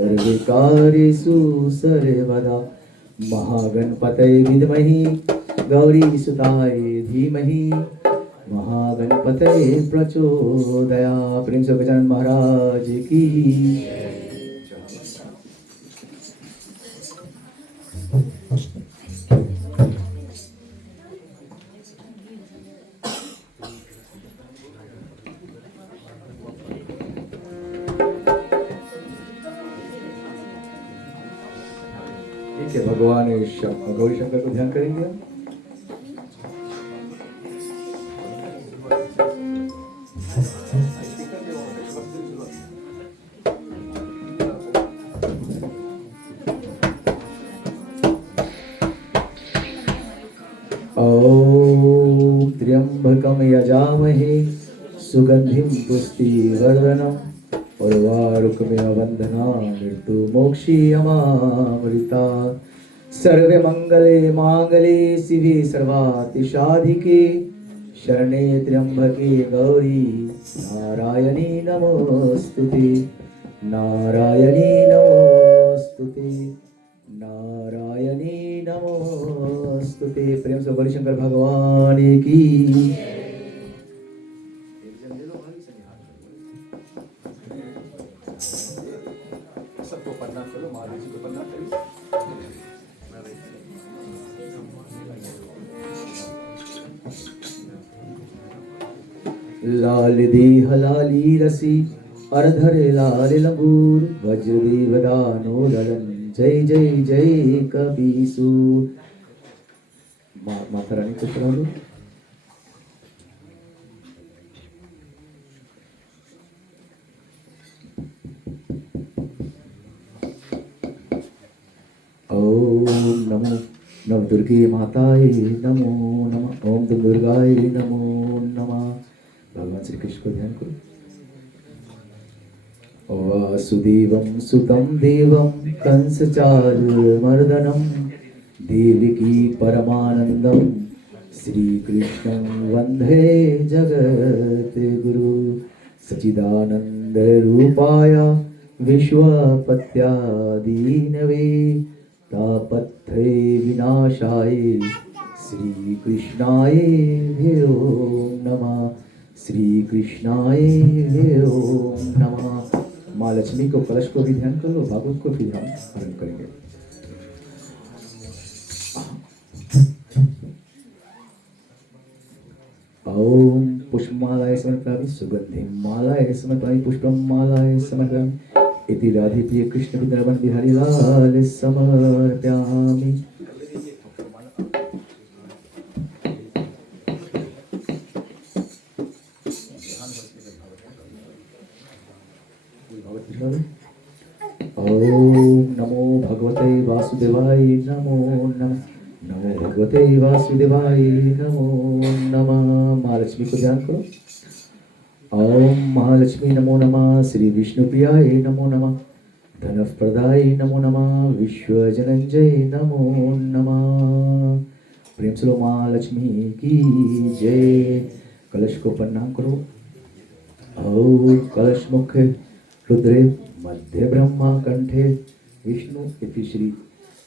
सर्वकार्येषु सर्वदा महागणपतये विद्महे गौरीसुताय धीमहि महागणपतये प्रचोदयात्। प्रेम से गजानन महाराज की। ठीक है, भगवान गौरी शंकर को ध्यान करेंगे हम। ओम त्र्यंबकम यजामहे सुगंधिं पुष्टिवर्धनम् उर्वारुकमिव बन्धनान् मृत्युमोक्षीयमामृतात्। सर्वे मंगले मांगले शिवे सर्वातिसाधिके शरणे त्र्यंबके गौरी नारायणी नमोस्तुते नारायणी नमोस्तुते नारायणी नमोस्तुते। प्रेम से गौरी शंकर भगवान की। सबको पढ़ना करो, महाराज को पढ़ना करो। लाल देह लाली रसी अरधर लाल लंगूर वज्रदेव दानो ललन जय जय जय कबीसूर। माता रानी को पढ़ा लो। ओम नमो नव दुर्गे माताय नमो नमः। ओम दुर्गाय नमो नमः। भगवान श्री कृष्ण को ध्यान करो। वासुदेवं सुतं देवं कंसचारुमर्दनं देवकी परमानंदं श्रीकृष्णं वन्दे जगद्गुरु सच्चिदानंद रूपाय विश्वपत्यादिनवे तापत्रय विनाशाय श्रीकृष्णाय ओम नमः श्रीकृष्णाय ओम नमः। माँ लक्ष्मी को कलश को भी ध्यान कर लो, भागवत को भी ध्यान स्मरण करेंगे। ओम पुष्पमालाय समर्पयामि सुगंधिं मालाय समर्पयामि पुष्पं मालाय समर्पयामि इति राधे प्रिय कृष्ण वृंदावन बिहारी लाल समर्पयामि। ओम नमो भगवते वासुदेवाय नमो नमः। नमो भगवते वासुदेवाय नमो नमः। महालक्ष्मी को ध्यान करो। ओम महालक्ष्मी नमो नमः। श्री विष्णुप्रियाय नमो नमः। धनप्रदाय नमो नमः। विश्वजनंजय नमो नमः। प्रेम से महालक्ष्मी की जय। कलश को प्रणाम करो। ओम कलश मुखे रुद्रे मध्य ब्रह्मा कंठे विष्णु इति श्री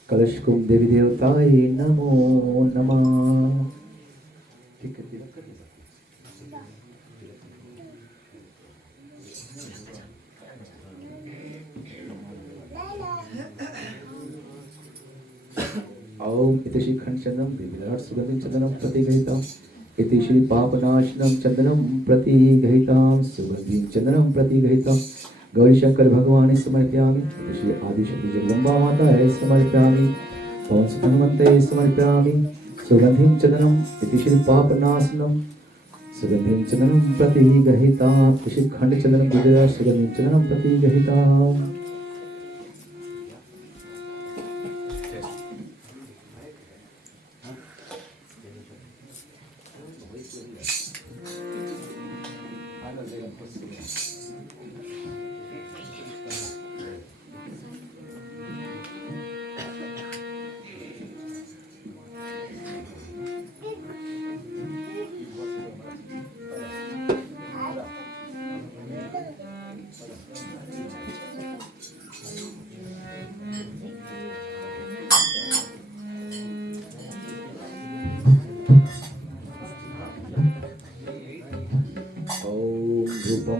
कलश कुम देवी देवताय नमो नमः। ठीक है, तिलक कर दो। ओम इति श्री खंडचंदम देवीदार सुगंधिं चंदनम प्रतिगृहीतम इति श्री पापनाशनम चंदनम प्रतिगृहीतम सुगंधिं चंदनम प्रतिगृहीतम गौरी शंकर भगवान समर्पयामि। श्री आदिशक्ति जगदम्बा माता समर्पयामि। पवन सुत हनुमते समर्पयामि सुगंधिं चंदनम इति श्री पापनाशनम सुगंधिं चंदनम प्रतिगृहीतम श्री खंड चंदनम विजय सुगंधिं चंदनम प्रतिगृहीतम।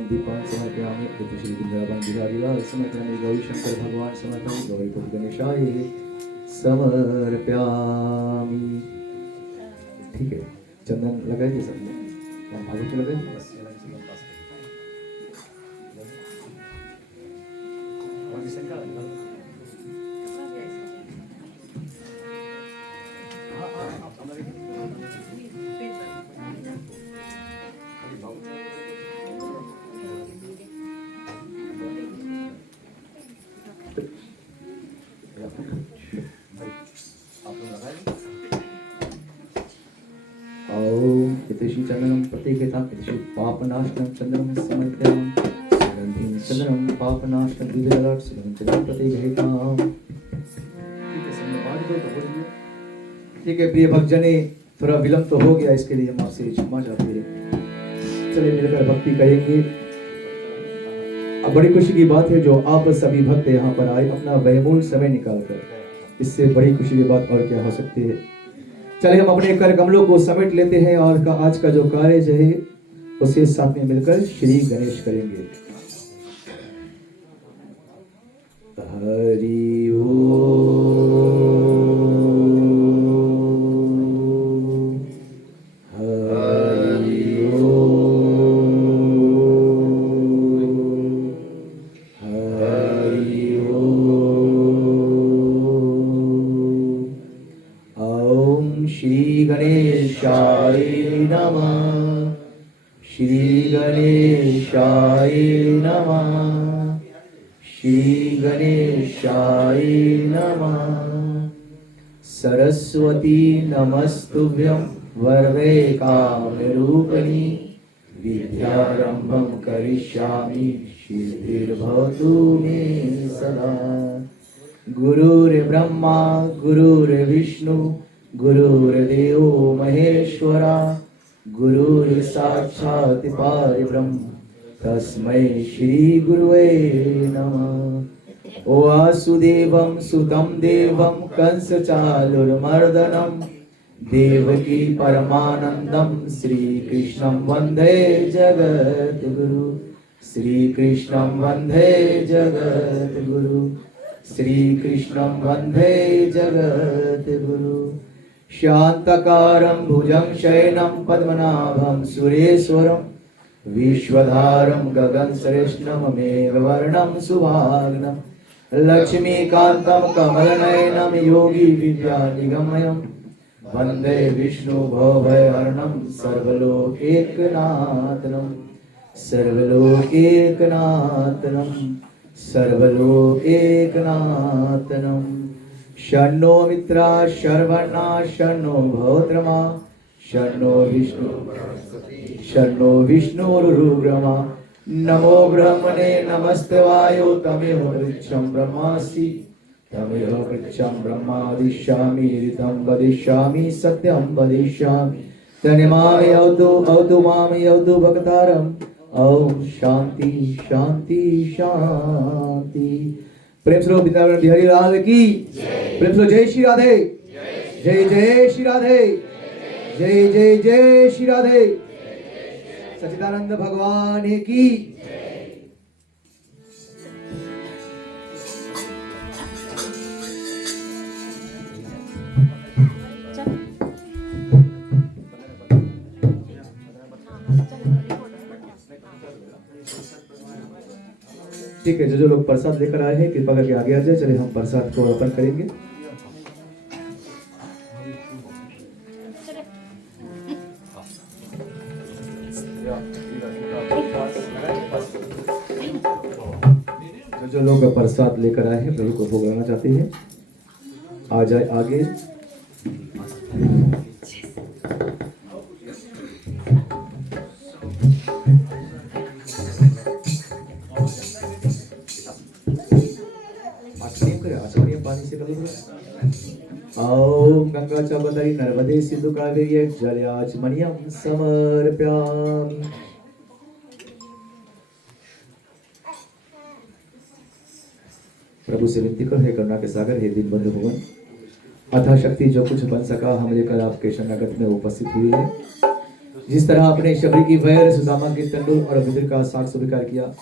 दीपं समर्पयामि इति श्री वृंदावन बिहारी लाल समर्पयामि गौरी शंकर भगवान समर्पयामि गौरी पुत्र गणेशाय समर्पयामि। ठीक है, चंदन लगाइए सब लोग, भागवत को लगाइए बस। ओम इति श्री चंदनम प्रत्येकतां इति श्री पापनाशनं चंदनम समर्पयामि सुगंधिं चंदनम पापनाशनं विदलट सुगंधिं चंदनम प्रत्येकतां। ठीक है प्रिय भक्तजने, थोड़ा विलंब तो हो गया, इसके लिए हम आपसे क्षमा चाहते हैं। चलिए मिलकर भक्ति करेंगे। अब बड़ी खुशी की बात है जो आप सभी भक्त यहाँ पर आए अपना बहुमूल्य समय निकालकर, इससे बड़ी खुशी की बात और क्या हो सकती है। चलिए हम अपने कर कमलों को समेट लेते हैं और आज का जो कार्य जो है उसे साथ में मिलकर श्री गणेश करेंगे। हरि ओम हरि ओम हरि ओम। श्री गणेशाय नमः श्री गणेशाय नमः श्री गणेशाय नमः। सरस्वती नमस्तुभ्यं वरदे कामरूपिणी विद्यारंभं करिष्यामि सिद्धिर्भवतु मे सदा। गुरुर्ब्रह्मा गुरुर्विष्णु गुरुर्देवो महेश्वरा गुरुर्साक्षात् परब्रह्म तस्मै श्री गुरुवे नमः। ओ वासुदेवं सुतं देवं कंसचाणूरमर्दनं देवकी परमानंदं श्रीकृष्णं वन्दे जगद्गुरु श्रीकृष्णं वन्दे जगद्गुरु श्रीकृष्णं वन्दे जगद्गुरु। शान्तकारं भुजं शयनं पद्मनाभं सुरेश्वरं विश्वधारं गगनसृष्णमेव वर्णं सुभाग्नं लक्ष्मीकान्तं कमलनयनं योगी विद्यानिगमनं वन्दे विष्णु भवभयहरणं सर्वलोकैकनाथनं सर्वलोकैकनाथनं सर्वलोकैकनाथनं। शन्नो मित्रा शर्वणा शन्नो भौत्रमा शन्नो विष्णुरुग्रमा। नमो ब्रह्मणे नमस्तेवायो तमेव वृक्षं ब्रह्मासि तमेव वृक्षं ब्रह्मादिश्यामि ऋतं वदिष्यामि सत्यं वदिष्यामि तन्मामि अवतु मामि अवतु भक्तारम्। ओम शांति शांति शांति। प्रेम से वृंदावन बिहारी लाल की प्रेम से जय श्री राधे जय जय श्री राधे जय जय जय श्री राधे। सच्चिदानंद भगवान की। ठीक है, जो लोग प्रसाद लेकर आए हैं कृपा करके आगे आ जाए। चलिए हम प्रसाद को अर्पण करेंगे। जो लोग प्रसाद लेकर आए हैं प्रभु को भोग लगाना चाहते हैं आ जाए आगे। पानी से ओम गंगा च बदरी नर्मदे सिंधु कावेरी जलयाचमनियं समर्पयामि। प्रभु से विनती कर, हे करुणा के सागर, हे दीन बंधु भगवान, अथा शक्ति जो कुछ बन सका हम लेकर आपके शरणागत में उपस्थित हुए हैं। जिस तरह आपने शबरी की वैर, सुदामा के तंडुल और अभिद्र का साग स्वीकार किया,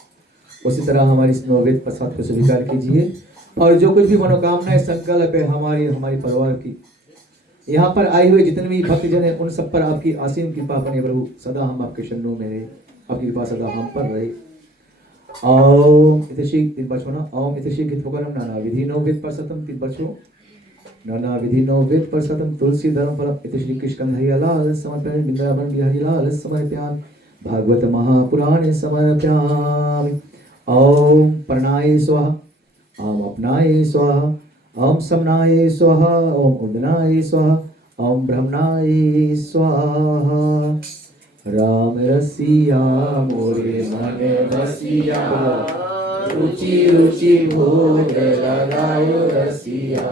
उसी तरह हमारी इस नववेद प्रसाद को स्वीकार कीजिए। और जो कुछ भी मनोकामनाएं, संकल्प है हमारी हमारी परिवार की, यहाँ पर आए हुए जितने भी भक्तजन हैं, उन सब पर आपकी असीम कृपा बने प्रभु। सदा हम आपके शरणों में रहे, आपकी कृपा सदा हम पर रहे। ओम इतिश्री तिब्बचमना ओम इतिश्री कितफुकरम नाना विधि नववेद प्रसादम तिब्बचो नाना विधि नववेद प्रसादम तुलसी धर्म फलम इतिश्री कृष्ण हरिलाल समर्पयामि वृंदावन बिहारी लाल समर्पयामि भागवत महापुराणे समर्पयामि। ओम प्रणाय स्वाहा ओम अपनाय स्वाहा ओम समनाय स्वाहा ओम उदनाय स्वाहा ओम ब्रह्मणाय स्वाहा। राम रसिया मोरे मन बसिया रुचि रुचि भोग लगायो रसिया।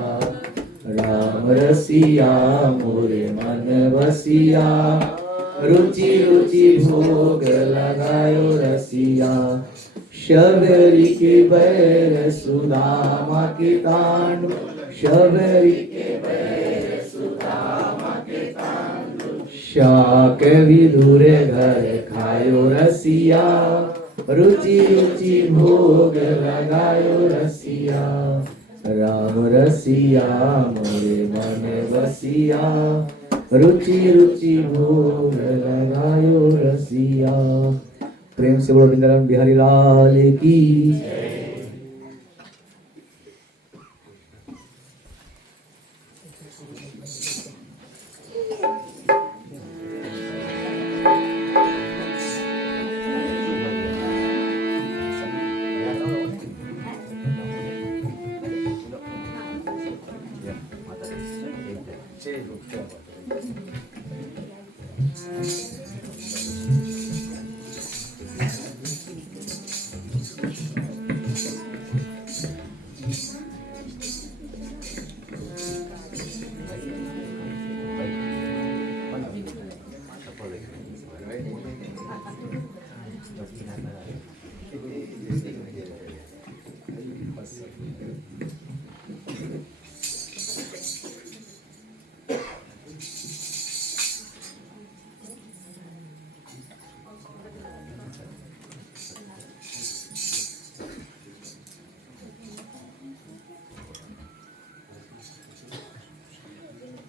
राम रसिया मोरे मन बसिया रुचि रुचि भोग लगायो रसिया। शबरी के बैर सुदामा के तांडु शबरी के बैर सुदामा के तांडु शाक विदुर घर खायो रसिया रुचि रुचि भोग लगायो रसिया। राम रसिया मोरे मन बसिया रुचि रुचि भोग लगायो रसिया। प्रेम से बोलो वृंदावन बिहारी लाल की।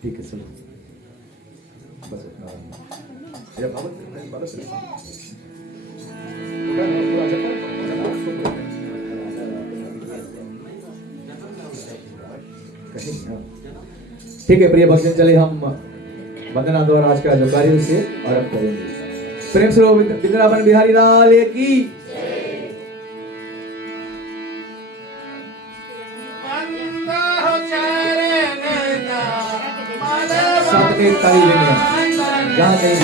ठीक है चलो बस इतना ठीक है। प्रिय भक्तजन, चले हम वंदना द्वारा आज का जो कार्य उसे आरंभ करेंगे। प्रेम से वृंदावन बिहारी लाल की। ताली लेंगे जहाँ कहीं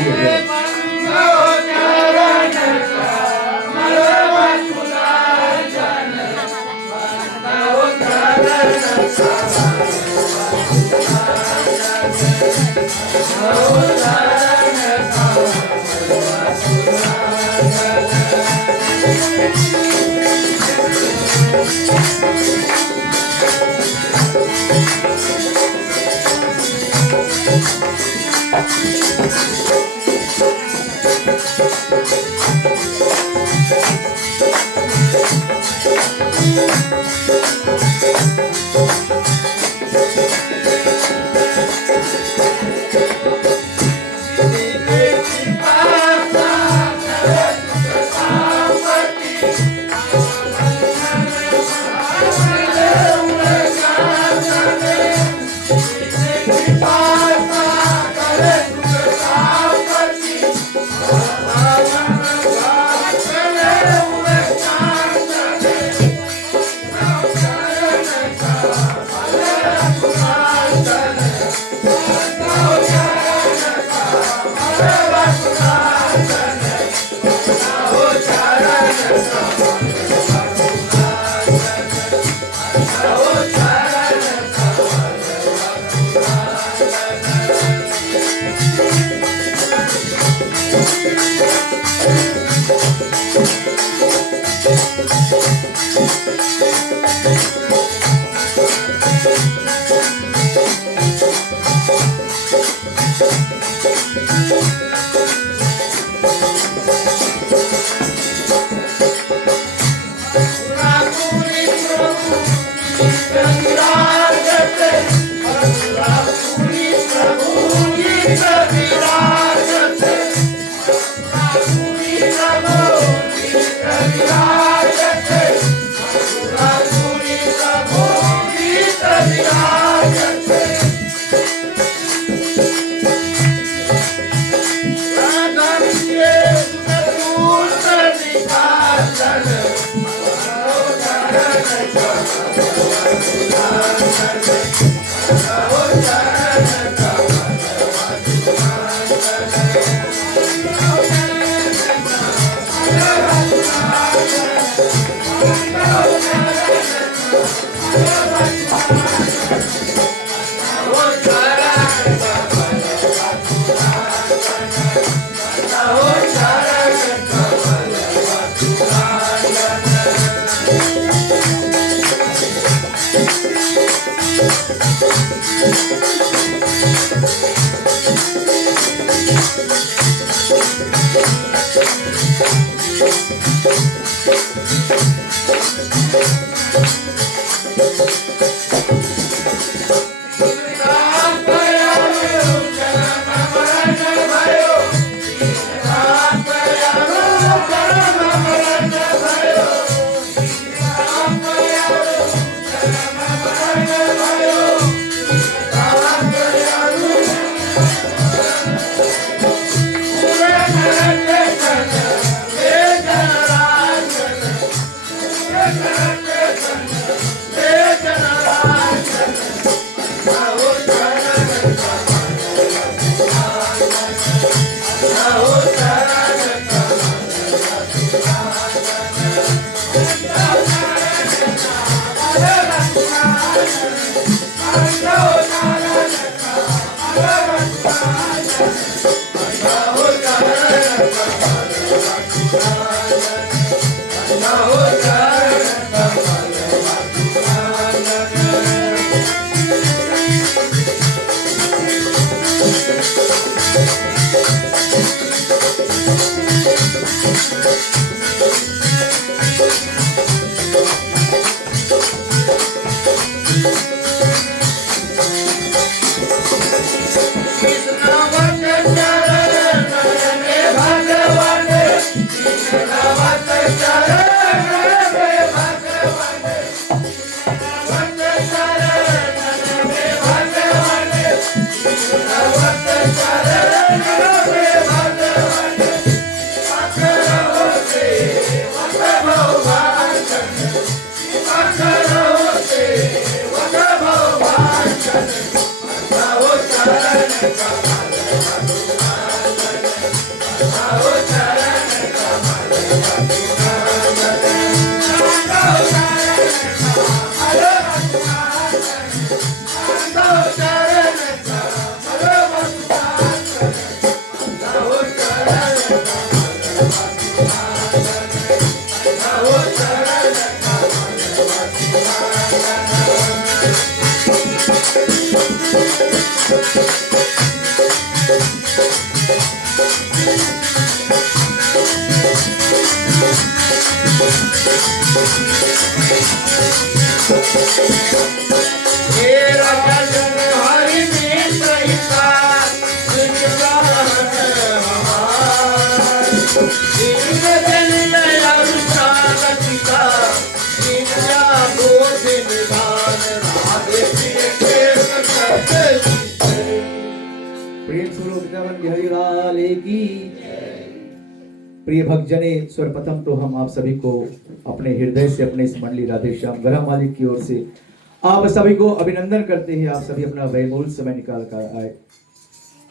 प्रिय भक्तजने, सर्वप्रथम तो हम आप सभी को अपने हृदय से अपने इस मंडली राधे श्याम गरा मालिक की ओर से आप सभी को अभिनंदन करते हैं। आप सभी अपना व्ययबहुल समय निकाल कर आए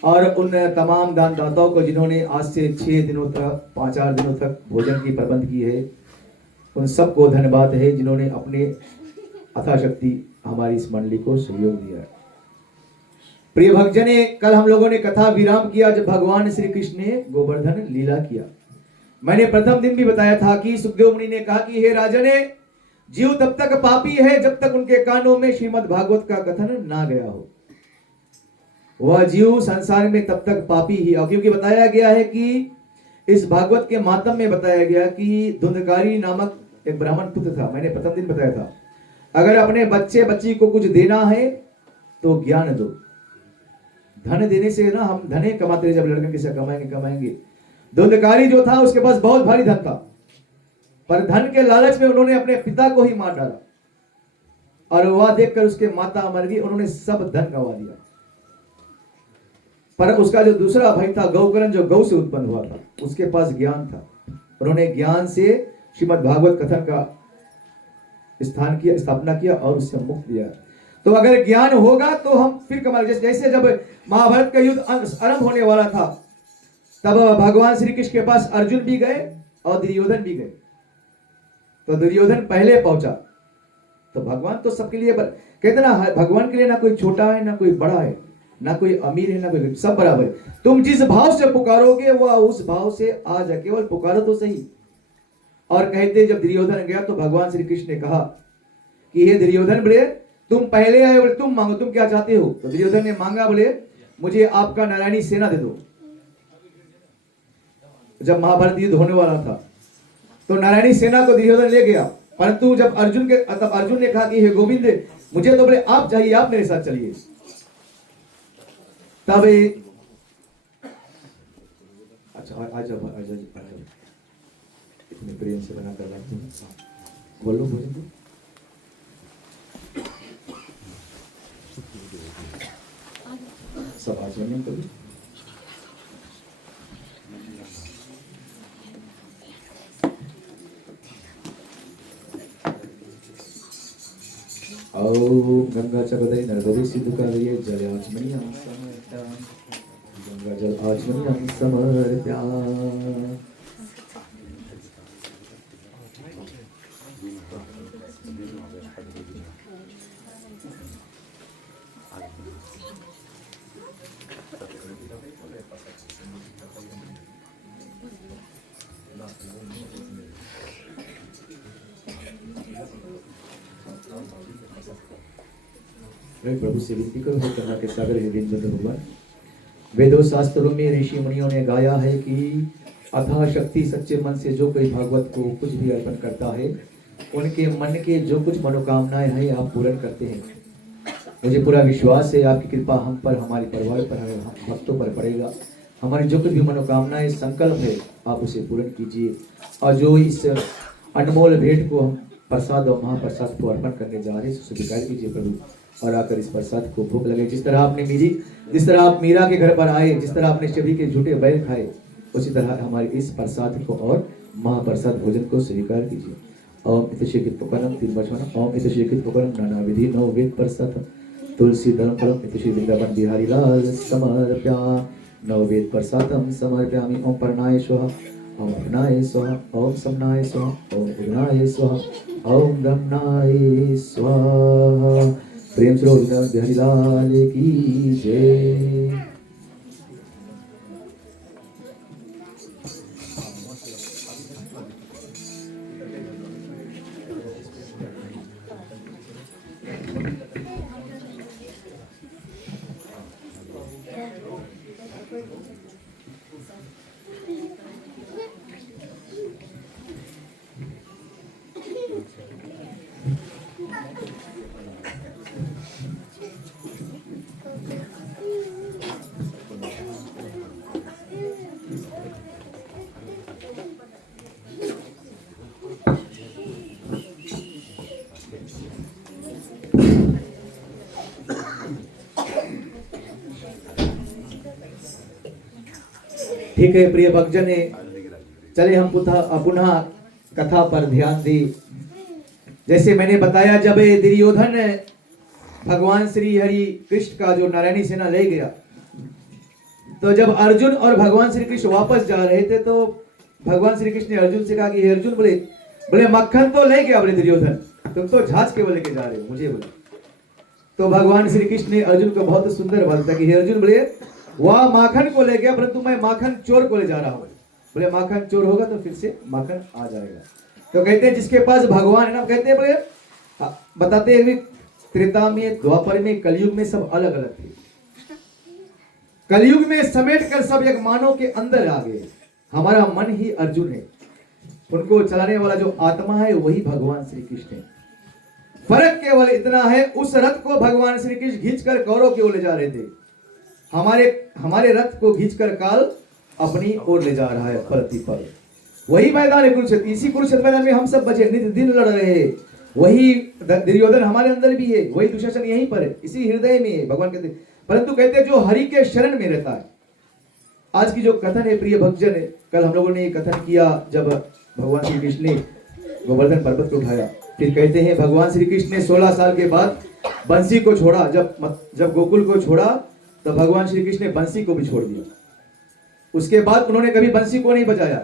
और उन तमाम दानदाताओं को जिन्होंने आज से 6 दिनों तक 5-4 दिनों तक भोजन की प्रबंध की है, उन सबको धन्यवाद है जिन्होंने अपने अथाशक्ति हमारी इस मंडली को सहयोग दिया है। प्रिय भक्तजने, कल हम लोगों ने कथा विराम किया जब भगवान श्री कृष्ण ने गोवर्धन लीला किया। मैंने प्रथम दिन भी बताया था कि सुखदेव मुनि ने कहा कि हे राजने, जीव तब तक पापी है जब तक उनके कानों में श्रीमद् भागवत का कथन ना गया हो। वह जीव संसार में तब तक पापी ही, और क्योंकि बताया गया है कि इस भागवत के मातम में बताया गया कि धुंधकारी नामक एक ब्राह्मण पुत्र था। मैंने प्रथम दिन बताया था, अगर अपने बच्चे बच्ची को कुछ देना है तो ज्ञान दो। धन देने से ना हम धने कमाते, जब लड़के किसे कमाएंगे। धुंधकारी जो था उसके पास बहुत भारी धन था, पर धन के लालच में उन्होंने अपने पिता को ही मार डाला और वह देखकर उसके माता मर गई, उन्होंने सब धन गंवा दिया। पर उसका जो दूसरा भाई था गौकर्ण, जो गौ से उत्पन्न हुआ था, उसके पास ज्ञान था। उन्होंने ज्ञान से श्रीमद् भागवत कथन का स्थापना किया और उससे मुक्त दिया। तो अगर ज्ञान होगा तो हम फिर कमाल, जैसे जब महाभारत का युद्ध आरंभ होने वाला था तब भगवान श्री कृष्ण के पास अर्जुन भी गए और दुर्योधन भी गए। तो दुर्योधन पहले पहुंचा तो भगवान तो सबके लिए कहते ना, भगवान के लिए ना कोई छोटा है ना कोई बड़ा है, ना कोई अमीर है ना कोई, सब बराबर है। तुम जिस भाव से पुकारोगे वह उस भाव से आ जाए, केवल पुकारो तो सही। और कहते जब दुर्योधन गया तो भगवान श्री कृष्ण ने कहा कि हे दुर्योधन, बोले तुम पहले आए, बोले तुम मांगो, तुम क्या चाहते हो? तो दुर्योधन ने मांगा, बोले मुझे आपका नारायणी सेना दे दो। जब महाभारत युद्ध होने वाला था तो नारायणी सेना को दुर्योधन ले गया, परंतु जब तब अर्जुन ने कहा कि हे गोविंद, मुझे तो बोले आप चाहिए, आप मेरे साथ चलिए। तब अच्छा आज इतने प्रेम से बना कर रखते हैं, बोलो बोलो। सब आचरण करो। ओम गंगा चकदय नर्मदे सिंधु कावेरी जल आचमनीयां समर्पयामि, गंगा जल आचमनीयां समर्पयामि। प्रभु से विनती करो, हे करुणा के सागर, हे दीनबंधु भगवान। वेदों शास्त्रों में ऋषि मुनियों ने गाया है कि अथाह शक्ति सच्चे मन से जो कोई भागवत को कुछ भी अर्पण करता है, उनके मन के जो कुछ मनोकामनाएं हैं आप पूर्ण करते हैं। मुझे पूरा विश्वास है आपकी कृपा हम पर, हमारे परिवार पर, हम भक्तों पर पड़ेगा। हमारी जो कुछ भी मनोकामनाएं संकल्प है आप उसे पूर्ण कीजिए। और जो इस अनमोल भेंट को हम प्रसाद और महाप्रसाद को अर्पण करने जा रहे हैं उसे स्वीकार कीजिए प्रभु, और आकर इस प्रसाद को भूख लगे। जिस तरह आप मीरा के घर पर आए, जिस तरह आपने सभी के झूठे बैल खाए, उसी तरह हमारे इस प्रसाद को और महाप्रसाद भोजन को स्वीकार कीजिए। ओम इतिश्रीकृत पुकरम तीन वचन, ओम इतिश्रीकृत पुकरम नाना विधि नौ वेद प्रसाद तुलसी धर्म फलम इतिश्री वृंदावन बिहारी लाल समर्पयामि, नौ वेद प्रसादम समर्पयामि। ओम परनाय स्वाहा, ओम अपनाय स्वाहा, ओम समनाय स्वाहा, ओम उदनाय स्वाहा, ओम ब्रह्मणाय स्वाहा। प्रेम से वृंदावन बिहारी लाल की जय। ठीक है प्रिय भक्तजन, चले हम पुनः कथा पर ध्यान दी। जैसे मैंने बताया, जब दुर्योधन भगवान श्री हरि कृष्ण का जो नारायणी सेना ले गया, तो जब अर्जुन और भगवान श्री कृष्ण वापस जा रहे थे तो भगवान श्री कृष्ण ने अर्जुन से कहा कि हे अर्जुन, बोले मक्खन तो ले गया, बोले दुर्योधन तुम तो झांझ के लेके जा रहे हो मुझे, बोले। तो भगवान श्री कृष्ण ने अर्जुन को बहुत सुंदर बात कहा कि हे अर्जुन, बोले वह माखन को ले गया, परंतु मैं माखन चोर को ले जा रहा हूं। बोले माखन चोर होगा तो फिर से माखन आ जाएगा। तो कहते हैं जिसके पास भगवान है ना, कहते हैं बोले बताते हैं त्रेता में, द्वापर में, कलयुग में सब अलग अलग थे। कलयुग में समेट कर सब एक मानव के अंदर आ गए। हमारा मन ही अर्जुन है, उनको चलाने वाला जो आत्मा है वही भगवान श्री कृष्ण है। फर्क केवल इतना है, उस रथ को भगवान श्री कृष्ण खींचकर कौरव की ओर ले जा रहे थे, हमारे रथ को खींचकर काल अपनी ओर ले जा रहा है प्रतिपल। वही मैदान है कुरुक्षेत्र। इसी कुरुक्षेत्र मैदान में हम सब बचे नित्य दिन लड़ रहे हैं। वही दुर्योधन हमारे अंदर भी है, वही दुशासन यहीं पर है, इसी हृदय में है। भगवान कहते, परंतु कहते जो हरि के शरण में रहता है। आज की जो कथन है प्रिय भक्तजन, कल हम लोगों ने ये कथन किया जब भगवान श्री कृष्ण ने गोवर्धन पर्वत को उठाया। फिर कहते हैं भगवान श्री कृष्ण ने 16 साल के बाद बंसी को छोड़ा। जब गोकुल को छोड़ा तो भगवान श्री कृष्ण ने बंसी को भी छोड़ दिया। उसके बाद उन्होंने कभी बंसी को नहीं बजाया।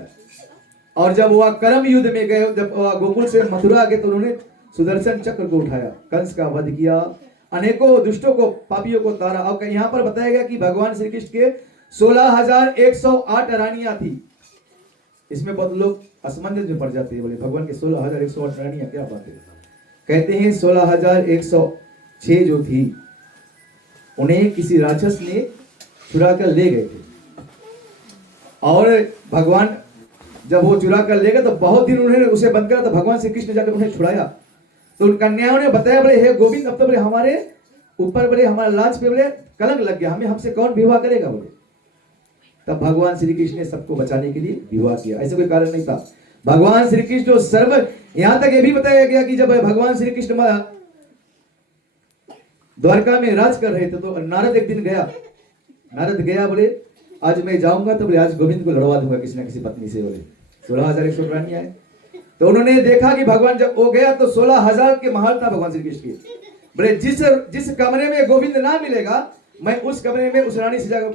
और जब वह कर्म युद्ध में गए, जब वह गोकुल से मथुरा गए, तो उन्होंने सुदर्शन चक्र को उठाया, कंस का वध किया, अनेकों दुष्टों को, पापियों को तारा। अब यहाँ पर बताया गया कि भगवान श्री कृष्ण के 16,108 रानियां थी। इसमें बहुत लोग असमंजस में पड़ जाते हैं, बोले भगवान के 16,108 रानियां क्या बात है। कहते हैं 16,106 जो थी उन्हें किसी राक्षस ने चुरा कर ले गए थे, और भगवान जब वो चुरा कर ले गए तो बहुत दिन उन्होंने उसे बंद करा, तो भगवान श्री कृष्ण ने जाकर उन्हें छुड़ाया। तो उन कन्याओं ने बताया, बोले हे गोविंद, अब तो बोले हमारे ऊपर बोले हमारा लाज पे बोले कलंक लग गया, हमें हमसे कौन विवाह करेगा बोले। तब भगवान श्री कृष्ण ने सबको बचाने के लिए विवाह किया, ऐसा कोई कारण नहीं था। भगवान श्री कृष्ण जो सर्व, यहां तक ये भी बताया गया कि जब भगवान श्री कृष्ण द्वारका में राज कर रहे थे तो नारद एक दिन गया, नारद गया, बोले आज मैं जाऊंगा तो बोले आज गोविंद को लड़वा दूंगा किसी ना किसी पत्नी से, बोले 16,108 रानियां है। तो उन्होंने देखा कि भगवान जब वो गया तो 16,000 के महल था भगवान श्री कृष्ण के, बोले जिस कमरे में गोविंद ना मिलेगा मैं उस कमरे में उस रानी से जाकर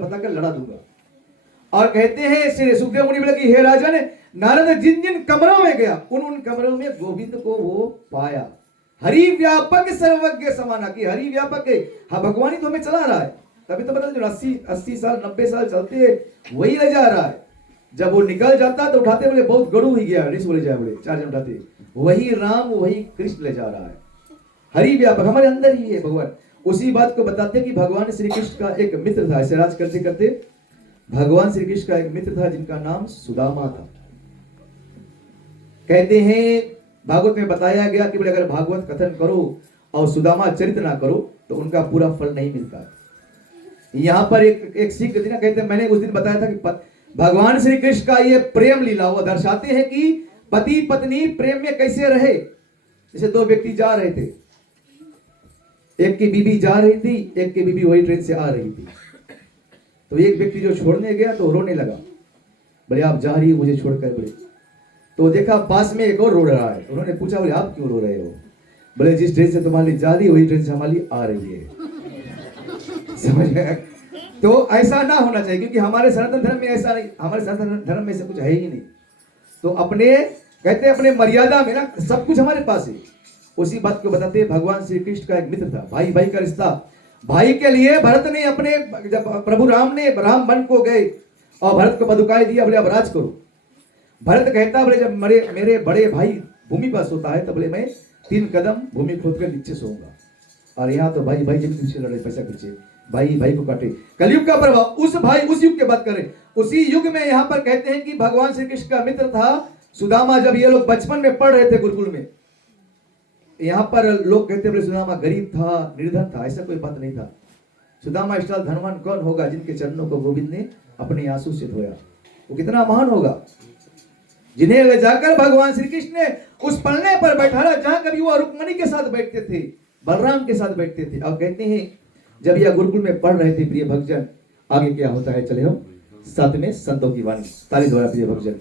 बताकर लड़ा दूंगा। और कहते हैं श्री सुखदेव मुनि बोले कि हे राजन, नारद जिन जिन कमरों में गया उन कमरों में गोविंद को वो पाया। हरि व्यापक सर्वज्ञ समाना, की हरि व्यापक है, हाँ भगवान ही तो हमें चला रहा है। तभी तो पता चला 80 साल 90 साल चलते वही ले जा रहा है। जब वो निकल जाता तो उठाते बोले बहुत गड़ू ही गया, बोले जाए, बोले 4 जन उठाते, वही राम वही कृष्ण ले जा रहा है। हरि व्यापक हमारे अंदर ही है भगवान। उसी बात को बताते कि भगवान श्री कृष्ण का एक मित्र था, ऐसे राज करते करते भगवान श्री कृष्ण का एक मित्र था जिनका नाम सुदामा था। कहते हैं भागवत में बताया गया कि बोले अगर भागवत कथन करो और सुदामा चरित्र ना करो तो उनका पूरा फल नहीं मिलता। यहाँ पर एक सीख देती ना, कहते हैं मैंने उस दिन बताया था कि भगवान श्री कृष्ण का ये प्रेम लीला वो दर्शाते हैं कि पति पत्नी प्रेम में कैसे रहे। जैसे 2 व्यक्ति जा रहे थे, एक की बीबी जा रही थी, एक की बीबी वही ट्रेन से आ रही थी। तो एक व्यक्ति जो छोड़ने गया तो रोने लगा, बोले आप जा रही हो मुझे छोड़कर, बोले। तो देखा पास में एक और रो रहा है, उन्होंने पूछा बोले आप क्यों रो रहे हो, बोले जिस ट्रेन से तुम्हारी जा रही वही ट्रेन से हमारी आ रही है। समझ गए? तो ऐसा ना होना चाहिए, क्योंकि हमारे सनातन धर्म में ऐसा नहीं, हमारे सनातन धर्म में ऐसा कुछ है ही नहीं। तो अपने कहते हैं अपने मर्यादा में ना सब कुछ हमारे पास है। उसी बात को बताते हैं भगवान श्री कृष्ण का एक मित्र था, भाई भाई का रिश्ता। भाई के लिए भरत ने अपने, जब प्रभु राम राम वन को गए और भरत को बदुकाई दिया, बोले अब राज करो। भरत कहता बोले जब मेरे बड़े भाई भूमि पर सोता है तो बोले मैं 3 कदम भूमि खोद कर नीचे सोऊंगा। और यहाँ तो भाई भाई जमीन पीछे लड़े, पैसा पीछे, भाई भाई को काटे। कलयुग का प्रभाव, उस युग की बात करें, उसी युग में यहाँ पर कहते हैं कि भगवान श्री कृष्ण का मित्र था सुदामा। जब ये लोग बचपन में पढ़ रहे थे गुरुकुल में, यहाँ पर लोग कहते बोले सुदामा गरीब था, निर्धन था, ऐसा कोई बात नहीं था। सुदामा इस धनवान कौन होगा जिनके चरणों को गोविंद ने अपने आंसू से धोया, वो कितना महान होगा। जिन्हें ले जाकर भगवान श्री कृष्ण ने उस पलने पर बैठाया जहां कभी वो रुक्मणी के साथ बैठते थे, बलराम के साथ बैठते थे। और कहते हैं जब यह गुरुकुल में पढ़ रहे थे प्रिय भक्तजन, आगे क्या होता है चले हम साथ में संतों की वाणी ताली द्वारा प्रिय भक्तजन।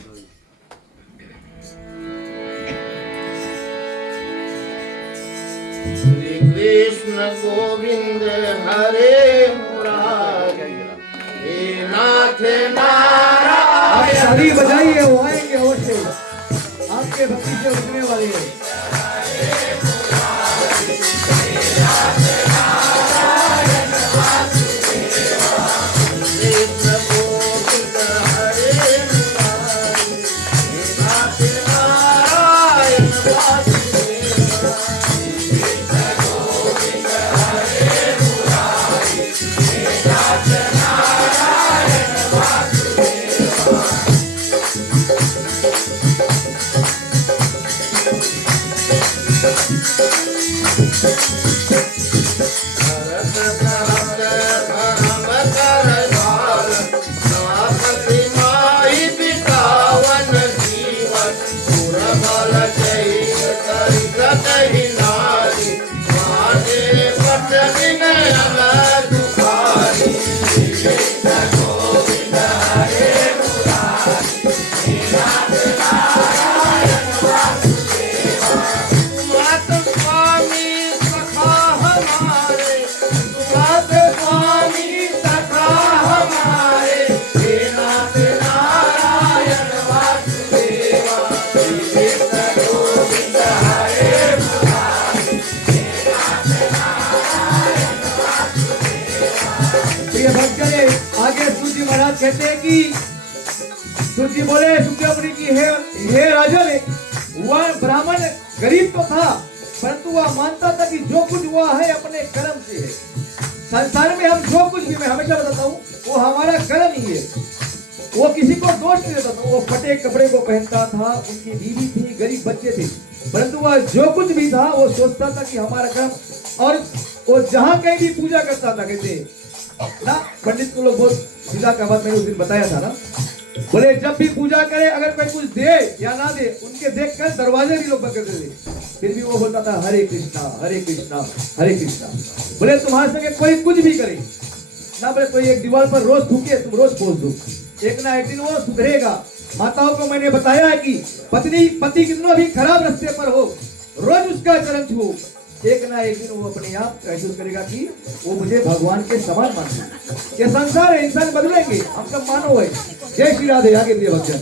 श्री कृष्ण गोविंद हरे मुरारी, हे नाथ नारायण। ताली बजाइए, वो आएंगे अवश्य, आपके भक्ति से उठने वाले हैं। कहते हैं कि सूत जी बोले सुखदेव मुनि की हे राजन, वह ब्राह्मण गरीब तो था, परंतु वह मानता था कि जो कुछ हुआ है अपने कर्म से है। संसार में हम जो कुछ भी, मैं हमेशा बताता हूँ, वो हमारा कर्म ही है। वो किसी को दोष नहीं देता था। वो फटे कपड़े को पहनता था, उनकी बीवी थी, गरीब बच्चे थे, परंतु वह जो कुछ भी था वो सोचता था कि हमारा कर्म। और वो जहाँ कहीं भी पूजा करता था, कहते ना पंडित को लोग बहुत सीधा का बात मैंने उस दिन बताया था ना, बोले जब भी पूजा करे अगर कोई कुछ दे या ना दे, उनके देखकर दरवाजे भी लोग बंद कर देते, फिर भी वो बोलता था हरे कृष्णा हरे कृष्णा हरे कृष्णा। बोले तुम्हारे संगे कोई कुछ भी करे ना, बोले कोई एक दीवार पर रोज थूके, तुम रोज पोस दो, एक ना एक दिन वो सुधरेगा। माताओं को मैंने बताया है कि पति कितना भी खराब रास्ते पर हो, रोज उसका चरण छुओ, एक ना एक दिन वो अपने आप महसूस करेगा कि वो मुझे भगवान के समान मानता है। ये संसार है, इंसान बदलेंगे, हम सब मानो है। जय श्री राधे। आगे प्रिय भक्तजन,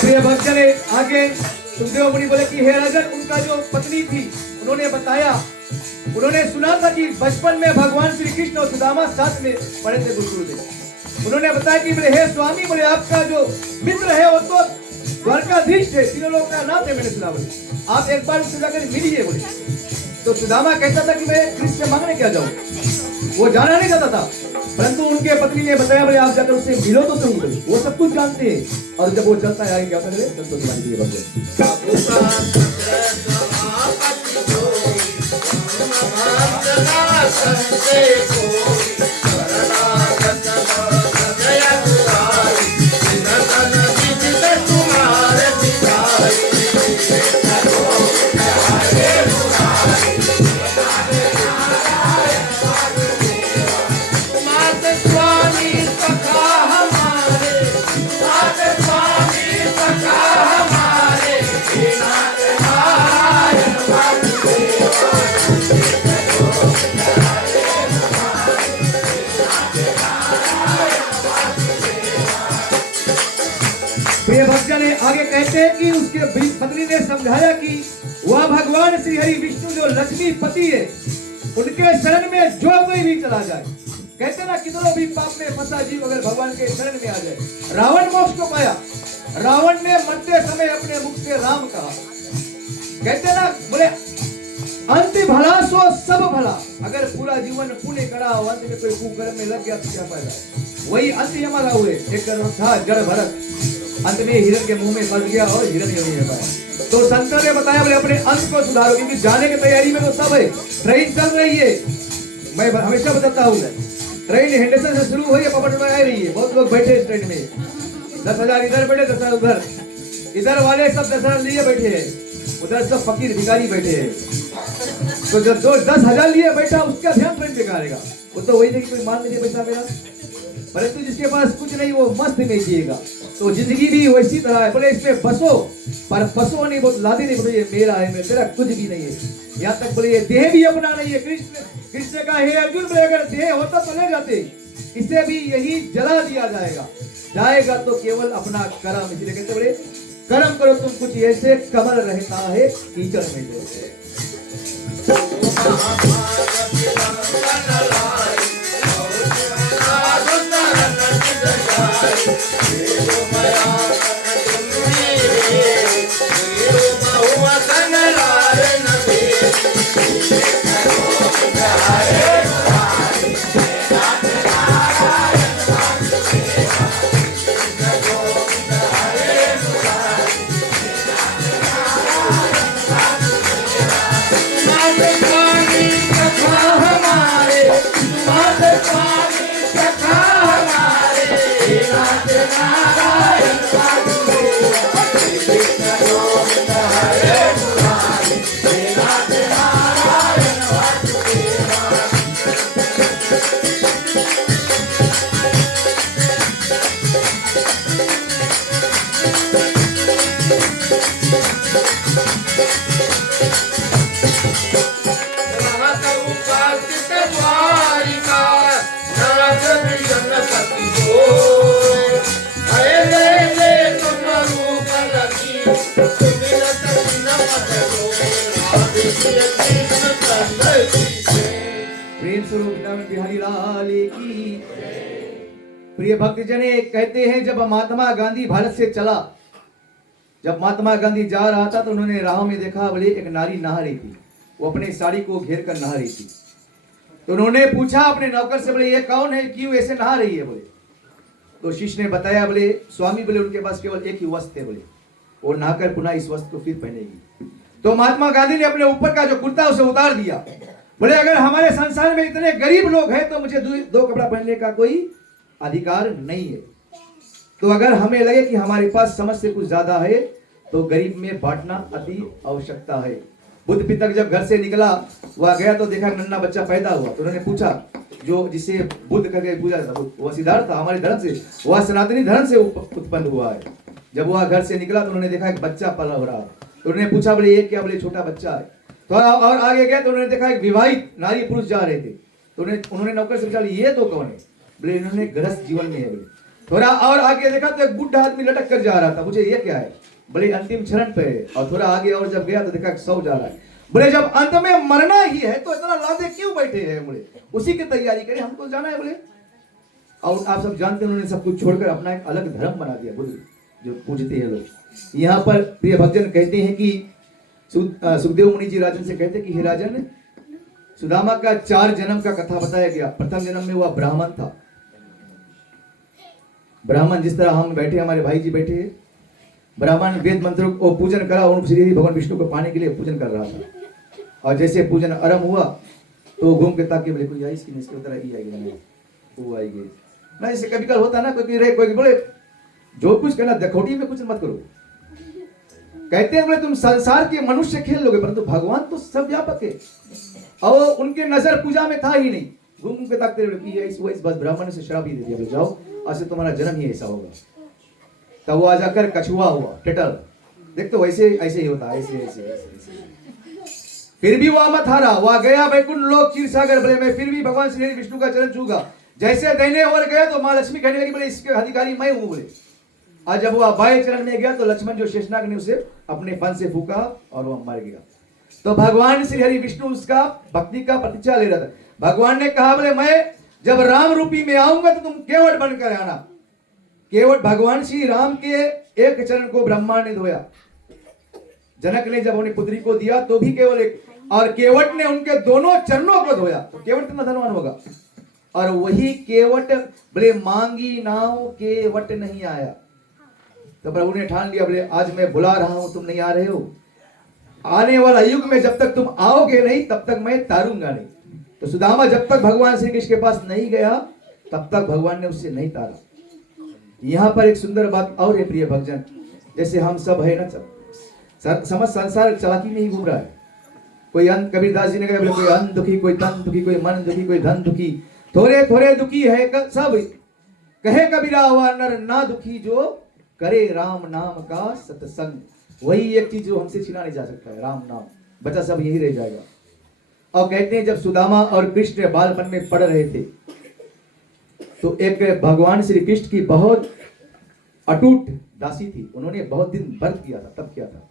प्रिय भक्तजन आगे सुखदेव मुनि बोले कि हे राजन, उनका जो पत्नी थी उन्होंने बताया, उन्होंने सुना था कि बचपन में भगवान श्री कृष्ण और सुदामा साथ में पढ़े थे गुरुकुल में। उन्होंने बताया कि बोले हे स्वामी, बोले आपका जो मित्र है वो तो द्वारकाधीश थे, तीनों लोग का नाम है, मैंने सुना, बोले आप एक बार उससे जाकर मिलिए। बोले तो सुदामा कहता था कि मैं कृष्ण से मांगने क्या जाऊँ, वो जाना नहीं चाहता था, परंतु उनके पत्नी ने बताया बोले आप जाकर उससे मिलो तो सही। बोले वो सब कुछ जानते हैं, और जब वो चलता है आगे क्या करे तब तो दिखाई दिए प्रिय भक्तजन आगे कहते हैं कि उसके पत्नी ने समझाया कि वह भगवान श्री हरि विष्णु जो लक्ष्मी पति है, उनके शरण में जो कोई भी चला जाए, कहते ना कितनों भी पाप में फंसा जीव अगर भगवान के शरण में आ जाए। रावण मोक्ष को पाया, रावण ने मरते समय अपने मुख से राम कहा, कहते ना बोले अंत भला सो सब भला, अगर पूरा जीवन पुण्य करा हो अंत में कोई कुकर्म में लग गया तो क्या फायदा। वही अंत हमारा हुए, एक था जड़ भरत, अंत में हिरण के मुंह में फंस गया और हिरण नहीं रह पाया। तो संतों ने बताया बोले अपने अंत को सुधारो, क्योंकि जाने की तैयारी में तो सब है, ट्रेन चल रही है। मैं हमेशा बताता हूँ, ट्रेन हेंडरसन से शुरू हुई है, पपट में आ रही है, बहुत लोग बैठे इस ट्रेन में, 10,000 इधर बैठे 10,000 उधर, इधर वाले सब 10,000 लिए बैठे हैं, उधर सब फकीर भिखारी बैठे हैं। तो जो 10,000 लिए बैठा उसका ध्यान ट्रेन पे करेगा, वो तो वही नहीं कोई मान नहीं पैसा मेरा, परंतु जिसके पास कुछ नहीं वो मस्त में जिएगा। तो जिंदगी भी वैसी तरह है, बोले इसमें बसो, पर बसो नहीं, बहुत लादे नहीं, बोले ये मेरा है, मैं तेरा कुछ भी नहीं है। यहाँ तक बोले ये देह भी अपना नहीं है। कृष्ण का हे अर्जुन, बोले अगर देह होता तो ले जाते, इसे भी यही जला दिया जाएगा तो केवल अपना कर्म। इसलिए कहते बोले कर्म करो तुम कुछ ऐसे, कमल रहता है कीचड़ में जैसे। सुमिरत नमः राधे श्री कृष्ण चंद्र की। प्रेम स्वरूप नंद बिहारी लाल की। प्रिय भक्तजने कहते हैं जब महात्मा गांधी भारत से चला, जब महात्मा गांधी जा रहा था तो उन्होंने राह में देखा बोले एक नारी नहा रही थी, वो अपने साड़ी को घेर कर नहा रही थी। तो उन्होंने पूछा अपने नौकर से बोले ये कौन है, क्यों ऐसे नहा रही है बोले। तो शिष्य ने बताया बोले स्वामी बोले उनके पास केवल एक ही वस्त्र है बोले, वो नहाकर पुनः इस वस्त्र को फिर पहनेगी। तो महात्मा गांधी ने अपने ऊपर का जो कुर्ता उसे उतार दिया, बोले अगर हमारे संसार में इतने गरीब लोग हैं तो मुझे दो कपड़ा पहनने का कोई अधिकार नहीं है। तो अगर हमें लगे कि हमारे पास समझ से कुछ ज्यादा है तो गरीब में बांटना अति आवश्यकता है। बुद्ध पितक जब घर से निकला, वह गया तो देखा नन्हा बच्चा पैदा हुआ। तो उन्होंने पूछा, जो जिसे बुद्ध करके पूजा था वह सिद्धार्थ था, हमारे धर्म से, वह सनातनी धर्म से उत्पन्न हुआ है। जब वह घर से निकला तो उन्होंने देखा एक बच्चा पला हो रहा। तो उन्होंने पूछा बोले ये क्या, बोले छोटा बच्चा है। तो और आगे गया तो उन्होंने देखा एक विवाहित नारी पुरुष जा रहे थे। तो उन्होंने नौकर से पूछा ये तो कौन है, बोले इन्होंने गृहस्थ जीवन में है। बोले थोड़ा और आगे देखा तो एक बुढ़ा आदमी लटक कर जा रहा था, मुझे ये क्या है, बोले अंतिम चरण पे है। और थोड़ा आगे और जब गया तो देखा सौ जा रहा है। बोले जब अंत में मरना ही है तो इतना लादे क्यों बैठे हैं, बोले उसी की तैयारी करें, हमको जाना है। बोले और आप सब जानते हैं उन्होंने सब कुछ छोड़कर अपना एक अलग धर्म बना दिया बुद्ध, जो पूजते हैं लोग। यहाँ पर प्रिय भक्तजन कहते हैं कि सुखदेव मुनि जी राजन से कहते कि हे राजन, सुदामा का 4 जन्म का कथा बताया गया। प्रथम जन्म में वह ब्राह्मण था। ब्राह्मण जिस तरह हम बैठे, हमारे भाई जी बैठे, ब्राह्मण वेद मंत्रों को पूजन करा और श्री भगवान विष्णु को पाने के लिए पूजन कर रहा था। और जैसे पूजन आरंभ हुआ तो घूम के ताकि बोले कोई आई इसकी तरह ही आएगी, वो आएगी ना। जैसे कभी कभी होता ना, कोई रहे कोई बोले जो कुछ करना देखौटी में कुछ मत करो। कहते हैं बोले तुम संसार के मनुष्य खेल लोगे, परंतु भगवान तो सब व्यापक है। और उनके नजर पूजा में था ही नहीं, घूम के ताकते रहे इस बस ब्राह्मण से शराब ही दे दिया, जाओ आज से तुम्हारा जन्म ही ऐसा होगा। तब वो आ जाकर कछुआ हुआ, टेटल, देख तो वैसे ऐसे ही होता है, ऐसे ऐसे ऐसे ऐसे। फिर भी वह मत हारा, वह गया वैकुंठ लोक क्षीर सागर, बोले मैं फिर भी भगवान श्री विष्णु का चरण छूगा। जैसे दाहिने ओर गया तो माँ लक्ष्मी कहने लगी बोले इसके अधिकारी मैं हूं। बोले आज जब वह बाएं चरण में गया तो लक्ष्मण जो शेषनाग ने उसे अपने फन से फूका और वह मर गया। तो भगवान श्री हरि विष्णु उसका भक्ति का प्रतीक्षा ले रहा था। भगवान ने कहा बोले मैं जब राम रूपी में आऊंगा तो तुम केवट बनकर आना। केवट भगवान श्री राम के एक चरण को ब्रह्मा ने धोया। जनक ने जब अपनी पुत्री को दिया तो भी केवल एक, और केवट ने उनके दोनों चरणों को धोया। तो केवट कितना धनवान होगा। और वही केवट बोले मांगी नाव केवट नहीं आया। तो प्रभु ने ठान लिया बोले आज मैं बुला रहा हूं, तुम नहीं आ रहे हो। आने वाला युग में जब तक तुम आओगे नहीं तब तक मैं तारूंगा नहीं। तो सुदामा जब तक भगवान श्री कृष्ण के पास नहीं गया तब तक भगवान ने उससे नहीं तारा। यहाँ पर एक सुंदर बात और है प्रिय भक्तजन, जैसे हम सब है ना, समझ संसार चालाकी में ही घूम रहा है। कोई अन्न, कबीरदास जी ने कहा कोई अन्न दुखी, कोई तन दुखी, कोई मन दुखी, कोई धन दुखी, थोड़े थोड़े दुखी है सब। कहे कबीरा हुआ नर ना दुखी जो करे राम नाम का सत्संग। वही एक चीज जो हमसे छीना नहीं जा सकता है, राम नाम, बचा सब यही रह जाएगा। और कहते हैं जब सुदामा और कृष्ण बालपन में पढ़ रहे थे तो एक भगवान श्री कृष्ण की बहुत अटूट दासी थी, उन्होंने बहुत दिन व्रत किया था, तब किया था,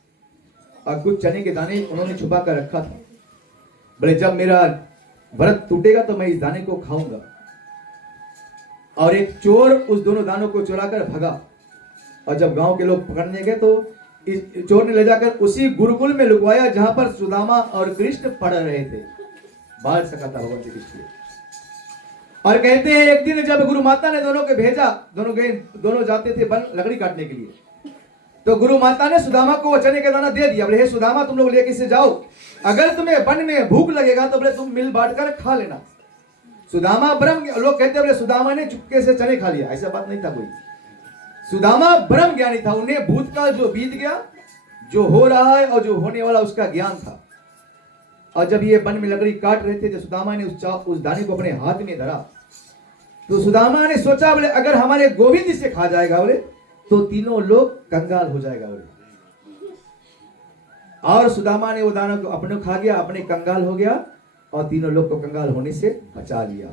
और कुछ चने के दाने उन्होंने छुपा कर रखा था। बोले जब मेरा व्रत टूटेगा तो मैं इस दाने को खाऊंगा। और एक चोर उस दोनों दानों को चुरा कर भगा, और जब गांव के लोग पकड़ने गए तो इस चोर ने ले जाकर उसी गुरुकुल में लुकवाया जहां पर सुदामा और कृष्ण पढ़ रहे थे। बाल सका था भगवान श्री कृष्ण। और कहते हैं एक दिन जब गुरु माता ने दोनों को भेजा, दोनों जाते थे वन लकड़ी काटने के लिए, तो गुरु माता ने सुदामा को वो चने का दाना दे दिया। बोले हे सुदामा तुम लोग लेके से जाओ, अगर तुम्हें वन में भूख लगेगा तो बोले तुम मिल बांट कर खा लेना। सुदामा ब्रह्म, लोग कहते बोले सुदामा ने चुपके से चने खा लिया, ऐसा बात नहीं था कोई। सुदामा ब्रह्म ज्ञानी था, उन्हें भूतकाल जो बीत गया, जो हो रहा है और जो होने वाला उसका ज्ञान था। और जब ये वन में लकड़ी काट रहे थे, जब सुदामा ने उस दाने को अपने हाथ में धरा तो सुदामा ने सोचा बोले अगर हमारे गोविंद इसे खा जाएगा बोले तो तीनों लोग कंगाल हो जाएगा बोले। और सुदामा ने वो दाना को अपने खा गया, अपने कंगाल हो गया और तीनों लोग को कंगाल होने से बचा लिया।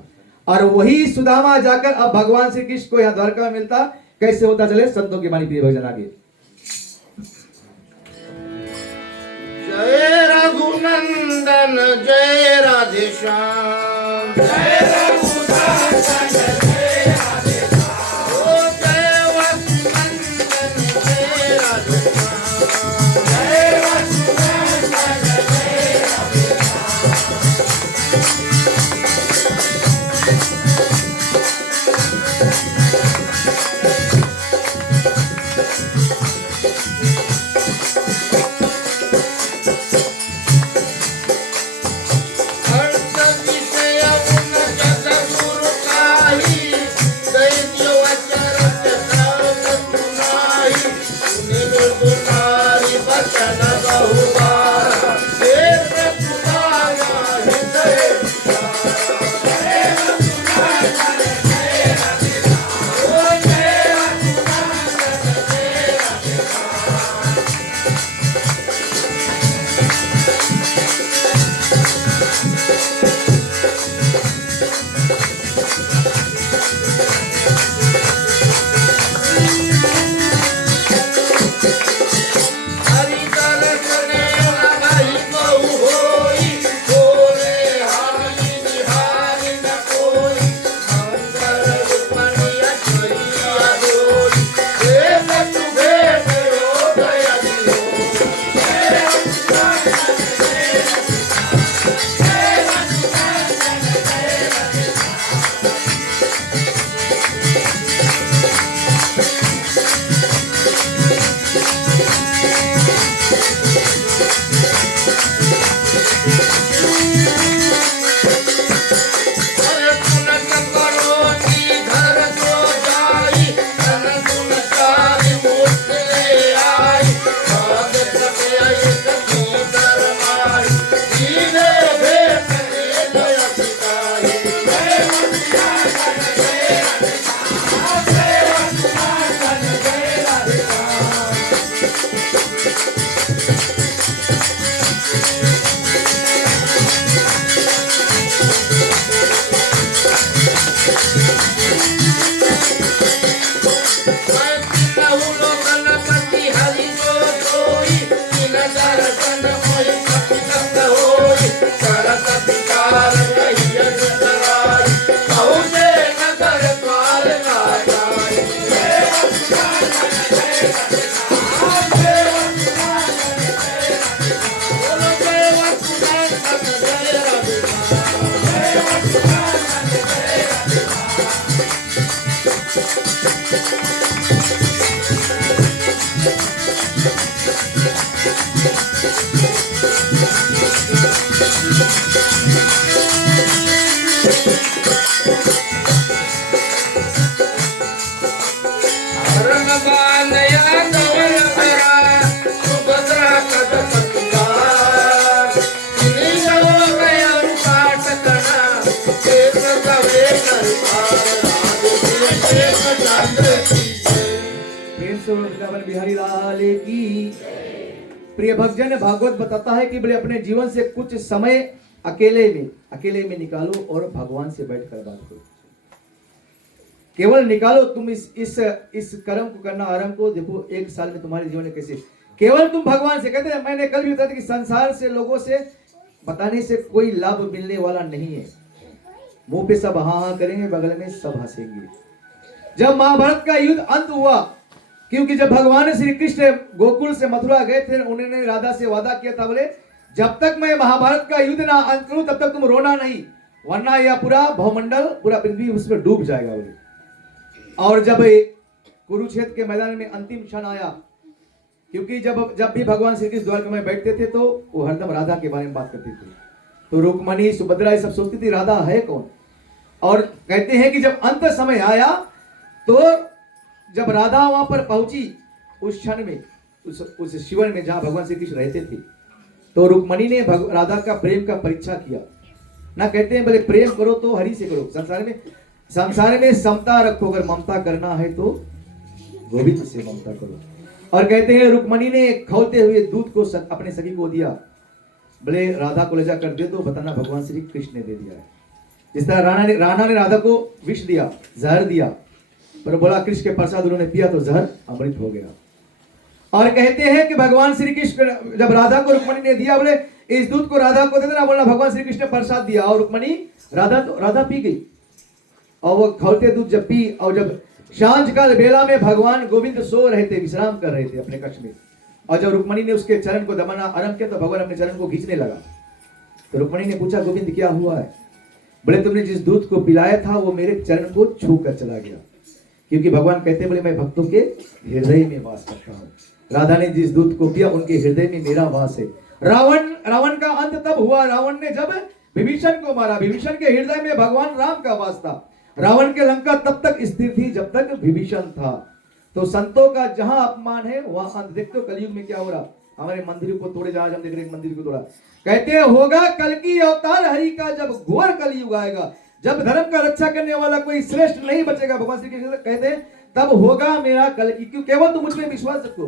और वही सुदामा जाकर अब भगवान श्री कृष्ण को यहाँ द्वारका में मिलता। कैसे होता चले संतों की वाणी प्रिय भजन आगे। जय रघुनंदन जय राधे श्याम जय रघुनंदन जय राधे श्याम ओ जय वसुनंदन जय राधे श्याम जय वसुनंदन जय राधे हर्ष विषय उन जग गुरु काही दैत्य वचरत श्रवत सुनाई सुनि मृदु नारी बचन बहुबारा हे प्रभुदाया हृदय हरि दर्शने लगाई बहु होई बोले हानि निहारी न कोई मंगल रूपणी अछरिया डोरी देव तुझे करो दया दियो अरे पुनः करो धर जो जाई तन सुन चारि मूर्त ले आई भाग प्रभु एक सुंदर माई सीधे भेट ले दया सिखाई गणपति हरि को सोई दिन दर्शन मोहि सतसंग होई करत विचार कहिय जतराई कहु से नगर द्वार ना जाई बोलो जय वसुनंदन जय राधे हरण बालया गौर करा सुभद्रा कदपति गार तिनि गो गया पाट कना एक कवे कर भार राधे एक चंद्र की जय प्रेम से वृंदावन बिहारी लाल की। प्रिय भक्तजन, भागवत बताता है कि बोले अपने जीवन से कुछ समय अकेले में निकालो और भगवान से बैठकर बात करो। केवल निकालो तुम इस कर्म को करना आरंभ को। देखो 1 साल में तुम्हारे जीवन में कैसे केवल तुम भगवान से कहते हैं। मैंने कल भी बताया था कि संसार से लोगों से बताने से कोई लाभ मिलने वाला नहीं है। मुंह पे सब हाँ हाँ करेंगे, बगल में सब हंसेंगे। जब महाभारत का युद्ध अंत हुआ, क्योंकि जब भगवान श्री कृष्ण गोकुल से मथुरा गए थे, उन्होंने राधा से वादा किया था, बोले जब तक मैं महाभारत का युद्ध ना अंत करूं तब तक तुम रोना नहीं, वरना यह पूरा भवमंडल पूरा पृथ्वी उसमें डूब जाएगा बोले। और जब कुरुक्षेत्र के मैदान में अंतिम क्षण आया, क्योंकि जब भी भगवान श्री कृष्ण द्वारका में बैठते थे तो वो हरदम राधा के बारे में बात करते थे। तो रुक्मणी सुभद्रा ये सब सोचती थी राधा है कौन। और कहते हैं कि जब अंत समय आया तो जब राधा वहां पर पहुंची उस क्षण में उस शिवन में जहां भगवान श्री कृष्ण रहते थे, तो रुक्मणी ने राधा का प्रेम का परीक्षा किया ना। कहते हैं बोले प्रेम करो तो हरि से करो, संसार में समता रखो, अगर ममता करना है तो गोविंद से ममता करो। और कहते हैं रुक्मणी ने खौलते हुए दूध को अपने सखी को दिया, बोले राधा को ले जा कर दे दो, बताना भगवान श्री कृष्ण ने दे दिया है। जिस तरह राणा ने राधा को विष दिया, जहर दिया, पर बोला कृष्ण के प्रसाद उन्होंने पिया तो जहर अमृत हो गया। और कहते हैं कि भगवान श्री कृष्ण जब राधा को रुक्मणी ने दिया, बोले इस दूध को राधा को दे देना, बोला भगवान श्री कृष्ण ने प्रसाद दिया और रुक्मणी राधा पी गई। और वो खौलते दूध जब पी, और जब सांझ काल बेला में भगवान गोविंद सो रहे थे, विश्राम कर रहे थे अपने कक्ष में, और जब रुक्मणी ने उसके चरण को दबाना आरंभ किया तो भगवान अपने चरण को खींचने लगा। तो रुक्मणी ने पूछा, गोविंद क्या हुआ है? बोले तुमने जिस दूध को पिलाया था वो मेरे चरण को छू कर चला गया, क्योंकि भगवान कहते बोले मैं भक्तों के हृदय में वास करता हूँ। राधा ने जिस दूध को पिया उनके हृदय में मेरा वास है। रावण का अंत तब हुआ, रावण ने जब विभीषण को मारा, विभीषण के हृदय में भगवान राम का वास था। रावण के लंका तब तक स्थिर थी जब तक विभीषण था। तो संतों का जहां अपमान है वहां अंत। देखते हो कलयुग में क्या हो रहा, हमारे मंदिर को तोड़े जा, हम देख रहे मंदिर को तोड़ा। कहते हैं होगा कल की अवतार हरि का, जब घोर कलयुग आएगा, जब धर्म का रक्षा करने वाला कोई श्रेष्ठ नहीं बचेगा। भगवान श्री कृष्ण कहते हैं तब होगा मेरा कल की, क्यों केवल तुम मुझ में विश्वास रखो।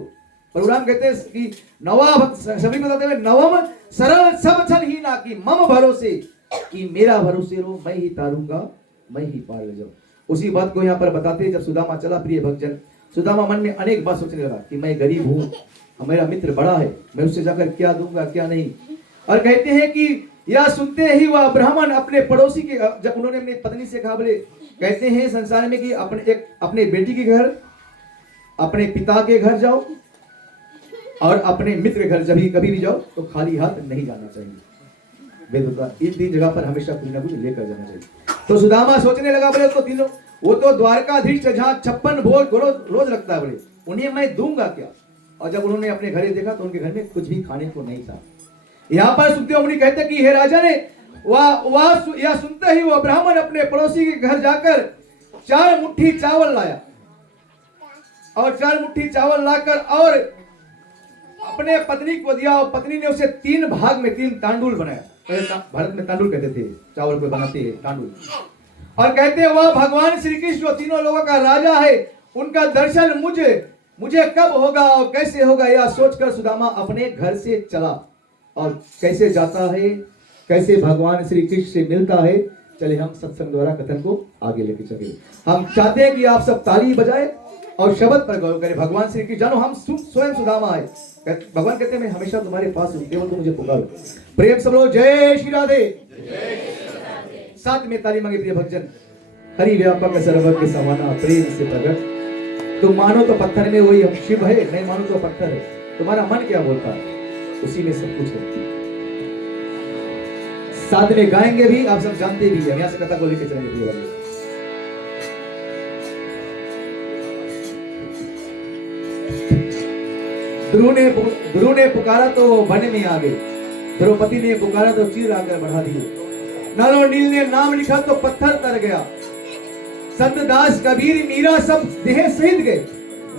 परशुराम कहते हैं कि नवा सभी बताते हुए नवम सरल सब छल ही ना की मम भरोसे, कि मेरा भरोसे रो मैं ही तारूंगा मैं ही पार ले जाऊं। उसी बात को यहाँ पर बताते हैं जब सुदामा चला, प्रिय भक्तजन, सुदामा मन में अनेक बात सोचने लगा कि मैं गरीब हूँ, मेरा मित्र बड़ा है, मैं उससे जाकर क्या दूंगा क्या नहीं। और कहते हैं कि यह सुनते ही वह ब्राह्मण अपने पड़ोसी के, जब उन्होंने अपनी पत्नी से कहा, बोले कहते हैं संसार में कि अपने बेटी के घर, अपने पिता के घर जाओ और अपने मित्र के घर जब कभी भी जाओ तो खाली हाथ नहीं जाना चाहिए। इन तीन जगह पर हमेशा कुछ ना कुछ लेकर जाना चाहिए। तो सुदामा सोचने लगा, बोले तो तीनों, वो तो द्वारकाधीश जहाँ 56 भोग रोज रखता है, बोले उन्हें मैं दूंगा क्या। और जब उन्होंने अपने घरे देखा तो उनके घर में कुछ भी खाने को नहीं था। यहाँ पर सुखदेव मुनि कहते कि हे राजा ने यह सुनते ही वह ब्राह्मण अपने पड़ोसी के घर जाकर 4 मुट्ठी चावल लाया, और 4 मुट्ठी चावल लाकर और अपने पत्नी को दिया, और पत्नी ने उसे 3 भाग में 3 तांडुल बनाया। भारत में तांडुल कहते थे, चावल को बनाते हैं तांडुल। और कहते हैं वह भगवान श्री कृष्ण तीनों लोगों का राजा है, उनका दर्शन मुझे कब होगा और कैसे होगा, यह सोचकर सुदामा अपने घर से चला। और कैसे जाता है, कैसे भगवान श्री कृष्ण से मिलता है, चले हम सत्संग द्वारा कथन को आगे लेके चले। हम चाहते हैं कि आप सब ताली बजाए और शब्द पर गौर करें। भगवान श्री कृष्ण जानो हम स्वयं सुदामा है। भगवान कहते हैं मैं हमेशा तुम्हारे पास हूं, केवल तुम मुझे पुकारो। प्रेम सब लोग जय श्री राधे। साथ में ताली मांगे प्रिय भक्तजन। हरि व्यापक सर्वज्ञ समाना प्रेम से प्रकट। तुम मानो तो पत्थर में वही हम शिव है, नहीं मानो तो पत्थर है। तुम्हारा मन क्या बोलता है उसी में सब कुछ है। साथ में गाएंगे भी, आप सब जानते भी हैं। यहां से कथा को लेकर चलेंगे प्रिय भक्तजन। ध्रुव ने पुकारा तो वन में आ गए, द्रौपदी ने पुकारा तो चीर आकर बढ़ा दिए। नल और नील ने नाम लिखा तो पत्थर तर गया। संत दास कबीर मीरा सब देह सहित गए।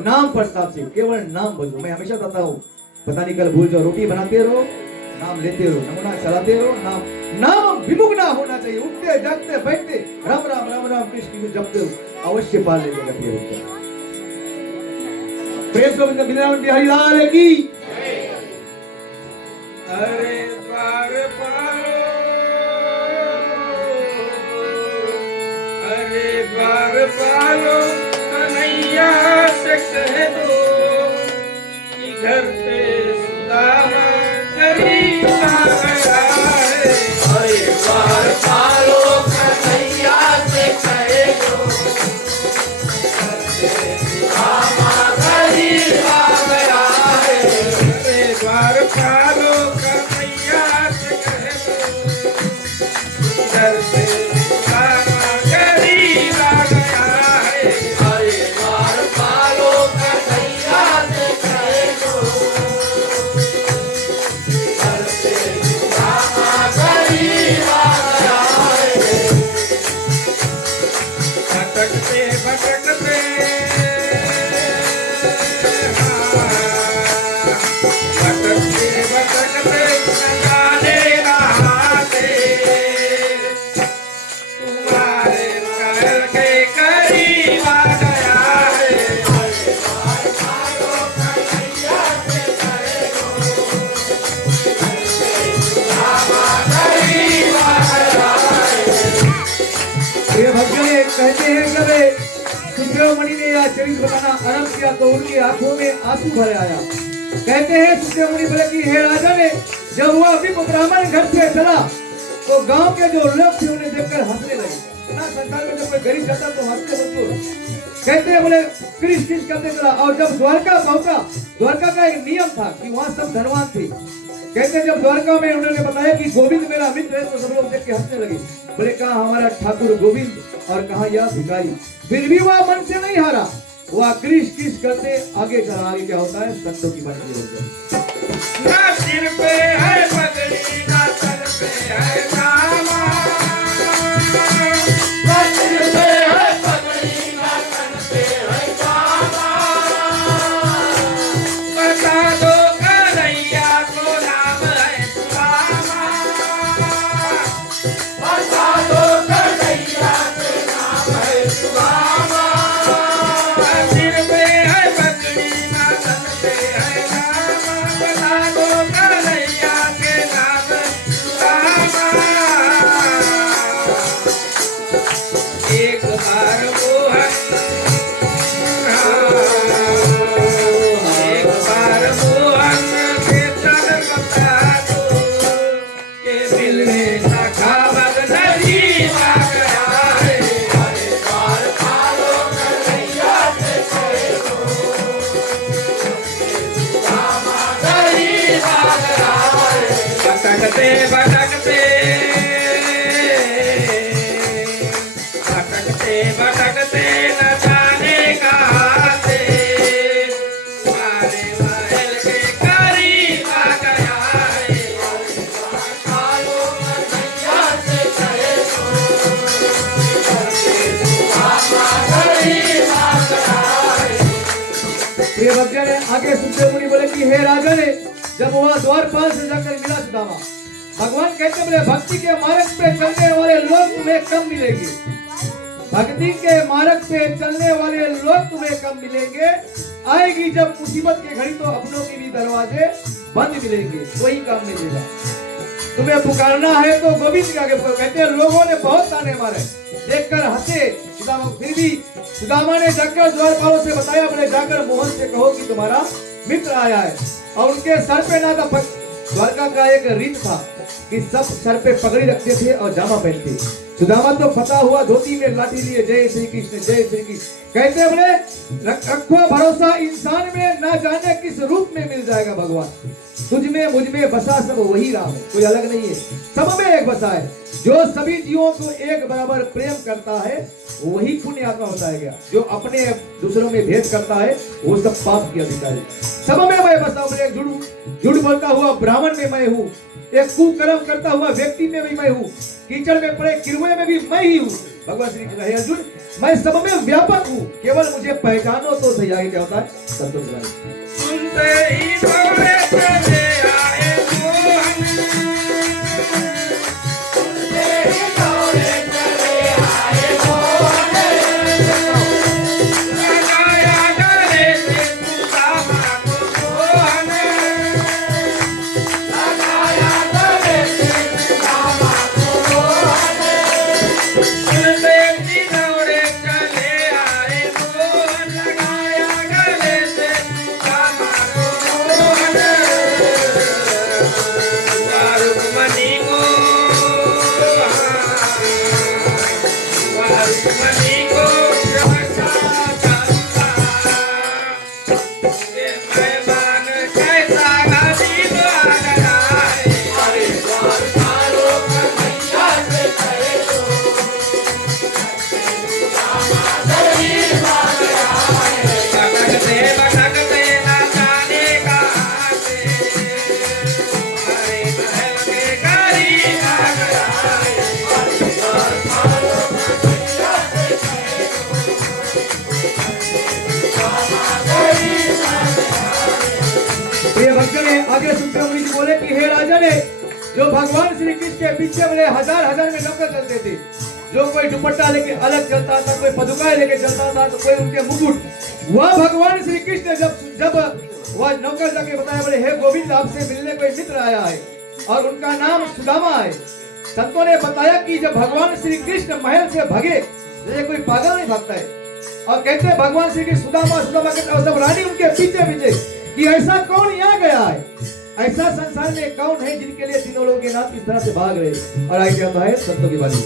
नाम प्रताप से केवल नाम भजो। मैं हमेशा कहता हूँ, पता नहीं कल भूल जाओ, रोटी बनाते रहो, नाम लेते रहो, नमूना चलाते रहो, नाम विमुख ना होना चाहिए। उठते जागते बैठते राम राम राम राम कृष्ण की जपते हो, अवश्य पाल लेगा। प्रेम गोविंद बिंदावन बिहारी लाल की। अरे द्वार पालो, अरे द्वार पालो, कन्हैया से कह दो कि घर पे सुदामा गरीब आ गया है। अरे द्वार पालो, कन्हैया से कह दो सुदामा गरीब आ गया है। अरे द्वार पालो, कन्हैया से कह दो घर पे सुदामा गरीब आ गया है। शिरोमणि ने यह चरित्र बताना आरंभ किया तो उनकी आंखों में आंसू भर आया। कहते हैं सुखदेव मुनि बोले कि हे राजा ने जब वह विप ब्राह्मण घर से चला तो गांव के जो लोग थे उन्हें देखकर हंसने लगे। ना संसार में जब कोई गरीब जाता तो हंसते मजबूर। कहते हैं बोले क्रिश क्रिश करते चला और जब द्वारका पहुंचा, द्वारका का एक नियम था कि वहां सब धनवान थे। कहते हैं जब द्वारका में उन्होंने बताया कि गोविंद मेरा मित्र है तो सब लोग देख के हंसने लगे। बोले कहा हमारा ठाकुर गोविंद और कहा यह भिखारी। फिर भी वह मन से नहीं हारा, वह क्रिश क्रिश करते आगे चला। आगे क्या होता है संतों की बात होती है। ना सिर पे है पगड़ी ना सर पे है नामा, ना सिर पे है पगड़ी ना सर पे है नामा। बता दो कन्हैया को नाम है सुदामा, बता दो कन्हैया को नाम है सुदामा। सिर पे है पगड़ी ना सर पे है नामा, बता दो कन्हैया के नाम सुदामा। एक बार मोहन, एक बार मोहन के चल बता दो के मिलने सखा बग नहीं आ गया है। हरे द्वार पालो कन्हैया से कहे दो सुदामा नहीं आ गया है। भटकते भटकते भटकते भटकते न जाने कहाँ से हमारे महल के करीब आ गया है। कालो कन्हैया से कहे दो सुदामा करीब आ गया है। प्रिय भक्तजन ने आगे सुखदेव मुनि बोले कि हे राजा ने जब वह द्वारपाल से जाकर मिला सुदामा, भगवान कहते बोले भक्ति के मार्ग पे चलने वाले लोग तुम्हें कम मिलेंगे। भक्ति के मार्ग पे चलने वाले लोग तुम्हें कम मिलेंगे। आएगी जब मुसीबत की घड़ी तो अपनों के भी दरवाजे बंद मिलेंगे, कोई काम नहीं देगा। तुम्हें पुकारना है तो गोविंद के आगे पुकारो। कहते हैं लोगों ने बहुत ताने मारे, देखकर हंसे सुदामा। फिर भी सुदामा ने जाकर द्वारपालों से बताया, बोले जाकर मोहन से कहो कि तुम्हारा मित्र आया है। और उनके सर पे ना था, द्वारका का एक रीत था कि सब सर पे पगड़ी रखते थे और जामा पहनते। सुदामा तो फटा हुआ धोती में लाठी लिए जय श्री कृष्ण जय श्री कृष्ण। कहते हैं बोले रखो भरोसा इंसान में, ना जाने किस रूप में मिल जाएगा भगवान। तुझ में मुझ में बसा सब वही राम है, कोई अलग नहीं है, सब में एक बसा है। जो सभी जीवों को एक बराबर प्रेम करता है वही पुण्य आत्मा बताया गया। जो अपने दूसरों में भेद करता है वो सब पाप की अधिकारी। सब में मैं बसा हूं। एक झूठ बोलता हुआ ब्राह्मण में मैं हूँ, एक कुकर्म करता हुआ व्यक्ति में भी मैं हूँ, कीचड़ में पड़े किरुए में भी मैं ही हूँ। भगवान श्री कृष्ण, हे अर्जुन मैं सब में व्यापक हूँ, केवल मुझे पहचानो तो सही। आगे क्या होता है संतोष भाई। सुनते ही दौड़े चले आए मोहन, सुनते ही दौड़े चले आए मोहन। लगाया गले से सुदामा को मोहन, लगाया गले से सुदामा को मोहन। सुनते ही दौड़े चले आए मोहन, लगाया गले से सुदामा को मोहन। रुक्मणी को रुक्मणी को मेहमान कैसा गरीब आ गया है। हरे द्वार पालो कन्हैया से कहे दो सुदामा गरीब आ गया है। भटकते भटकते न जाने कहाँ से हमारे महल के करीब आ गया है। हरे द्वार पालो कन्हैया से कहे दो सुदामा गरीब आ गया है। प्रिय भक्तों ने आगे सुखदेव मुनि जी बोले कि हे राजा ने जो भगवान श्री कृष्ण के पीछे बोले हजार हजार में नौकर चलते थे। जो कोई दुपट्टा लेके अलग चलता था, कोई पदुकाएं लेके चलता था, तो कोई उनके मुकुट। वह भगवान श्री कृष्ण जब वह नौकर जाके बताया, बोले हे गोविंद आपसे मिलने कोई मित्र आया है और उनका नाम सुदामा है। संतों ने बताया कि जब भगवान श्री कृष्ण महल से भगे, जैसे कोई पागल नहीं भागता है, और कहते हैं भगवान श्री कृष्ण सुदामा सुदामा कहते हैं, और सब रानी उनके पीछे पीछे कि ऐसा कौन यहाँ गया है, ऐसा संसार में कौन है जिनके लिए तीनों लोगों के नाम इस तरह से भाग रहे। और आगे आता है संतों की वाणी।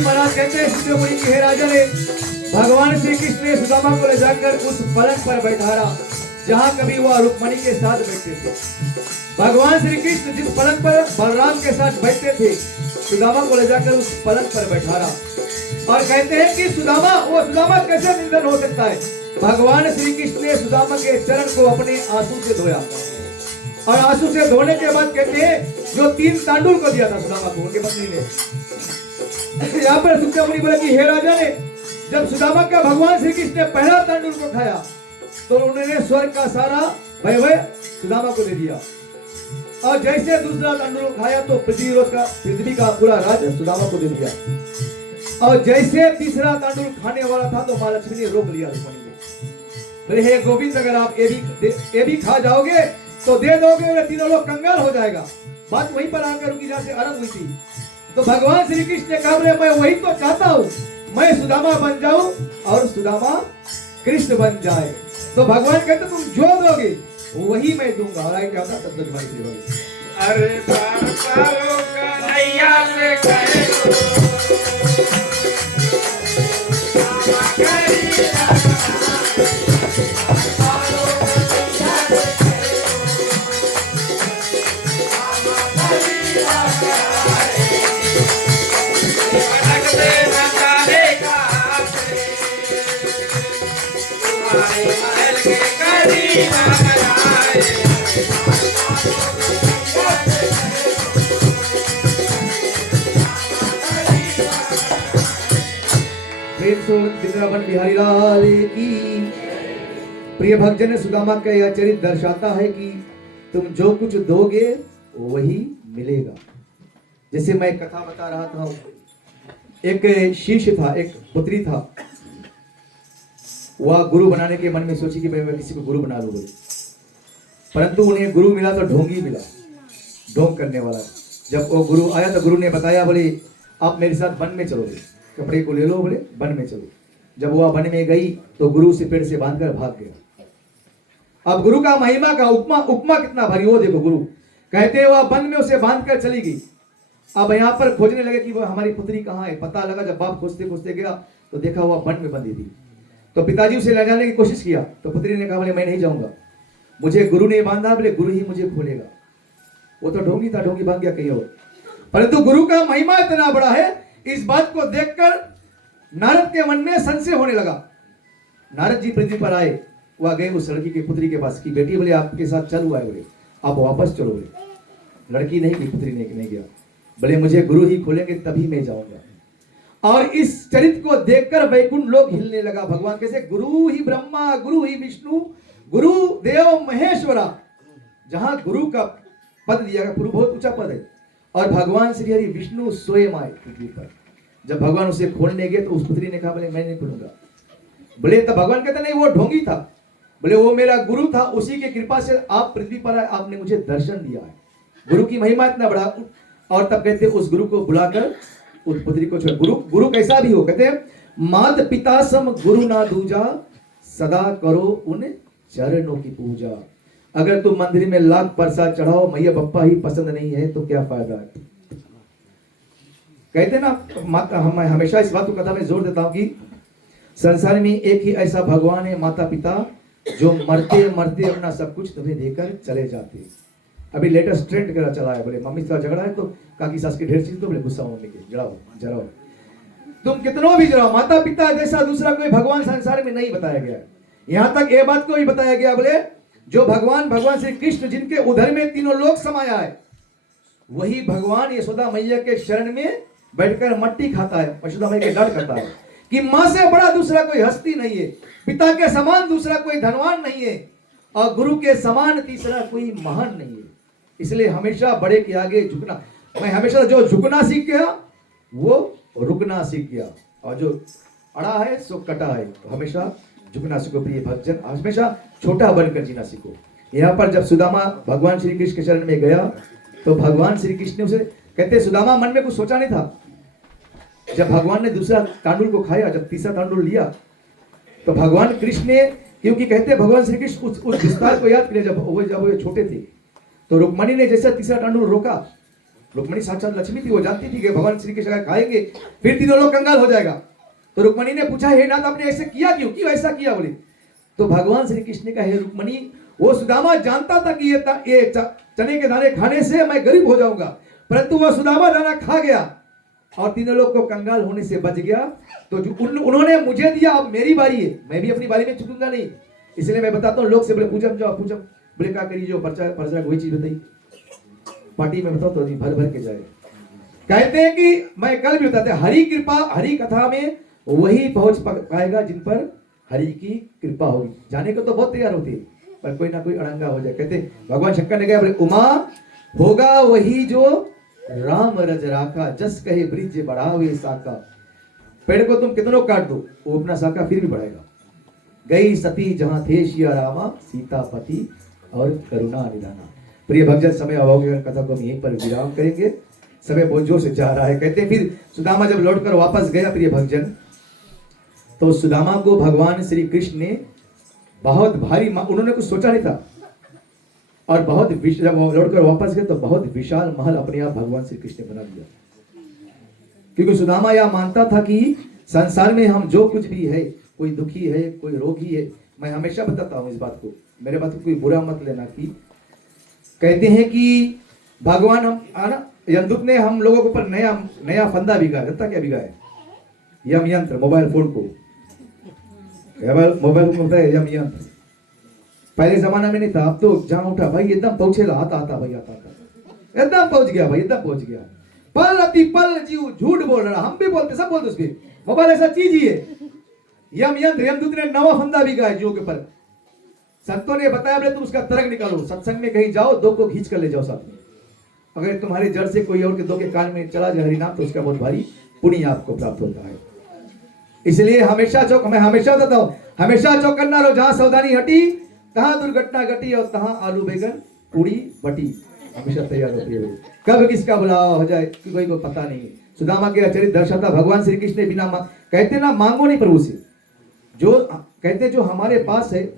महाराज कहते हैं सुखदेव मुनि की, हे राजा ने भगवान श्री कृष्ण ने सुदामा को ले जाकर उस पलंग पर बैठाया जहां कभी वह रुक्मणी के साथ बैठते थे। भगवान श्री कृष्ण जिस पलंग पर बलराम के साथ बैठते थे, सुदामा को ले जाकर उस पलंग पर बैठाया और कहते हैं कि सुदामा कैसे निधन हो सकता है। भगवान श्री कृष्ण ने सुदामा के चरण को अपने आंसू से धोया और आंसू से धोने के बाद कहते हैं जो 3 तांडुल को दिया था सुदामा को, उनके पत्नी ने। यहाँ पर सुखदेव मुनि बोले कि हे राजा ने जब सुदामा का भगवान श्री कृष्ण ने पहला तांडुल को खाया तो उन्होंने स्वर्ग का सारा वैभव सुदामा को दे दिया, और जैसे दूसरा तांडुल खाया तो पृथ्वी का पूरा राज सुदामा को दे दिया, और जैसे तीसरा तांडुल खाने वाला था तो मां लक्ष्मी ने रोक लिया रुक्मणी ने। बोले हे गोविंद अगर आप ये भी खा जाओगे तो दे दोगे, तीनों लोग कंगाल हो जाएगा। बात वहीं पर आकर उनकी जहाँ से आरंभ हुई थी। तो भगवान श्री कृष्ण ने कहा मैं वही तो चाहता हूँ, मैं सुदामा बन जाऊं और सुदामा कृष्ण बन जाए। तो भगवान कहते तुम जो दोगे वही मैं दूंगा। और आगे क्या होता तब तक भाई अरे पारो कन्हैया से कहे वृंदावन बिहारी लाल की। प्रिय भक्तजन सुदामा का यह चरित्र दर्शाता है कि तुम जो कुछ दोगे वही मिलेगा। जैसे मैं कथा बता रहा था, एक शिष्य था, एक पुत्री था, वह गुरु बनाने के मन में सोची कि मैं किसी को गुरु बना लूं, परंतु उन्हें गुरु मिला तो ढोंगी मिला, ढोंग करने वाला। जब वो गुरु आया तो गुरु ने बताया, बोले आप मेरे साथ वन में चलोगे, कपड़े को ले लो, बोले वन में चलो। जब वह वन में गई तो गुरु से पेड़ से बांधकर भाग गया। अब गुरु का महिमा का उपमा कितना भारी, वो देखो। गुरु कहते वह वन में उसे बांधकर चली गई। अब यहाँ पर खोजने लगे कि वह हमारी पुत्री कहाँ है। पता लगा, जब बाप खोजते खोजते गया तो देखा वह वन में बंधी थी। तो पिताजी उसे ले जाने की कोशिश किया तो पुत्री ने कहा, बोले मैं नहीं जाऊंगा, मुझे गुरु ने बांधा, बोले गुरु ही मुझे खोलेगा। वो तो ढोंगी था, ढोंगी भाग गया कहीं और। परंतु गुरु का महिमा इतना बड़ा है, इस बात को देखकर नारद के मन में संशय होने लगा। नारद जी पृथ्वी पर आए, वह गए उस लड़की की पुत्री के पास की बेटी, बोले आपके साथ चल हुआ है, बोले आप वापस चलो। बोले लड़की नहीं की, पुत्री ने नहीं गया, बोले मुझे गुरु ही खोलेंगे तभी मैं जाऊंगा। और इस चरित्र को देखकर वैकुंठ लोग हिलने लगा। भगवान कैसे गुरु ही ब्रह्मा, गुरु ही विष्णु, गुरु देव महेश्वरा। जहां गुरु का पद दिया गया, बहुत ऊंचा पद है। और भगवान श्री हरि विष्णु स्वयं आए पृथ्वी पर। जब भगवान उसे खोलने गए तो उस पुत्री ने कहा, बोले मैं नहीं खोलूंगा। बोले तब भगवान कहते नहीं, वो ढोंगी था, बोले वो मेरा गुरु था, उसी की कृपा से आप पृथ्वी पर आए, आपने मुझे दर्शन दिया है। गुरु की महिमा इतना बड़ा। और तब कहते उस गुरु को बुलाकर उस पुत्री को छोड़। गुरु कैसा भी हो, कहते हैं मात पिता सम गुरु ना दूजा, सदा करो उन चरणों की पूजा। अगर तुम मंदिर में लाख प्रसाद चढ़ाओ, मैया बप्पा ही पसंद नहीं है तो क्या फायदा है। कहते ना, हम हमेशा इस बात को कथा में जोर देता हूं कि संसार में एक ही ऐसा भगवान है, माता पिता, जो मरते मरते अपना सब कुछ तुम्हें देकर चले जाते। अभी लेटेस्ट ट्रेंड करा चला है, बोले मम्मी से झगड़ा है तो काकी सास की ढेर चीज, तो बोले गुस्सा होने के जराओ। तुम कितनों भी जराओ, माता पिता जैसा दूसरा कोई भगवान संसार में नहीं बताया गया। यहां तक ये बात को भी बताया गया, बोले जो भगवान श्री कृष्ण जिनके उधर में तीनों लोक समाया है, वही भगवान यशोदा मैया के शरण में बैठकर मट्टी खाता है, यशोदा मैया के डर करता है कि मां से बड़ा दूसरा कोई हस्ती नहीं है, पिता के समान दूसरा कोई धनवान नहीं है, और गुरु के समान तीसरा कोई महान नहीं है। इसलिए हमेशा बड़े के आगे झुकना। मैं हमेशा जो झुकना सीख गया वो रुकना सीख गया, और जो अड़ा है सो कटा है। तो हमेशा झुकना सीखो प्रिय भक्तजन, हमेशा छोटा बनकर जीना सीखो। यहाँ पर जब सुदामा भगवान श्री कृष्ण के चरण में गया तो भगवान श्री कृष्ण ने उसे, कहते सुदामा मन में कुछ सोचा नहीं था। जब भगवान ने दूसरा तांडुल को खाया, जब तीसरा तांडुल लिया, तो भगवान कृष्ण ने, क्योंकि कहते भगवान श्री कृष्ण उस विस्तार को याद किया जब वो छोटे थे, तो रुक्मणी ने जैसा तीसरा तांडुल रोका, रुक्मणी साक्षात लक्ष्मी थी, वो जानती थी कि भगवान श्री कृष्ण खाएंगे फिर तीनों लोग कंगाल हो जाएगा। तो रुक्मणी ने पूछा, हे नाथ आपने ऐसे किया क्यों ऐसा किया बोली। तो भगवान श्री कृष्ण ने कहा, हे रुक्मणी, वो सुदामा जानता था कि ये चने के दाने खाने से मैं गरीब हो जाऊंगा, परंतु वह सुदामा दाना खा गया और तीनों लोग को कंगाल होने से बच गया। तो जो उन्होंने मुझे दिया, अब मेरी बारी है, मैं भी अपनी बारी में चुकूंगा नहीं। इसलिए मैं बताता हूँ, लोग से बोले पूछम जाओ पूछम, बोले क्या करिए, जो पर्चा वही चीज बताई पार्टी में बताओ तो भर भर के जाए। कहते हैं कि मैं कल भी बताते, हरि कृपा, हरि कथा में वही पहुंच पाएगा जिन पर हरि की कृपा होगी। जाने को तो बहुत तैयार होती है, पर कोई ना कोई अड़ंगा हो जाए। कहते भगवान शंकर ने कहा, उमा होगा वही जो राम रज राखा, जस कहे ब्रिज बढ़ावे साका। पेड़ को तुम कितनों काट दो, वो अपना साका फिर भी बढ़ाएगा। गई सती जहां थे सिया रामा, सीतापति और करुणा निधाना। प्रिय भक्तजन, समय अभाव के कथा को हम यहीं पर विराम करेंगे, समय बहुत जोर से जा रहा है। कहते फिर सुदामा जब लौटकर वापस गया प्रिय भक्तजन, तो सुदामा को भगवान श्री कृष्ण ने बहुत भारी, उन्होंने कुछ सोचा नहीं था, और बहुत जब लौटकर वापस गए तो बहुत विशाल महल अपने आप भगवान श्री कृष्ण ने बना दिया। क्योंकि सुदामा यह मानता था कि संसार में हम जो कुछ भी है, कोई दुखी है, कोई रोगी है, मैं हमेशा बताता हूं इस बात को, मेरे बात को कोई बुरा मत लेना। कि कहते हैं कि भगवान हम यमदूत ने हम लोगों के ऊपर नया फंदा भिगाया। जानता क्या भिगाया? यम यंत्र, मोबाइल फोन को, मोबाइल फोन होता है यम यंत्र। पहले जमाना में नहीं था, अब तो जहां उठा भाई एकदम पहुंचेगा, आता भाई आता एकदम पहुंच गया भाई, एकदम पहुंच गया। पल अति पल जीव झूठ बोल रहा, हम भी बोलते, सब बोलते उसपे। मोबाइल ऐसा चीज ही है। यम यंत्र, यमदूत ने नवा फंदा भिगाया जीव के ऊपर। संतों ने बताया, बोले तुम उसका तरक निकालो, सत्संग में कहीं जाओ, दो को खींच कर ले जाओ साथ में। अगर तुम्हारे जड़ से कोई और के दो के कान में चला जाए हरिनाम, तो उसका बहुत भारी पुण्य आपको प्राप्त होता है। इसलिए हमेशा चौक, मैं हमेशा बताता हूं, हमेशा चौकन्ना रहो। जहां सावधानी हटी तहां दुर्घटना घटी, और तहां आलू बैगन पूरी बटी। हमेशा तैयार होती है, कब किसका बुलावा हो जाए कोई को पता नहीं है। सुदामा के चरित्र दर्शाता भगवान श्री कृष्ण ने बिना कहते ना मांगो नहीं प्रभु से, जो कहते जो हमारे पास है।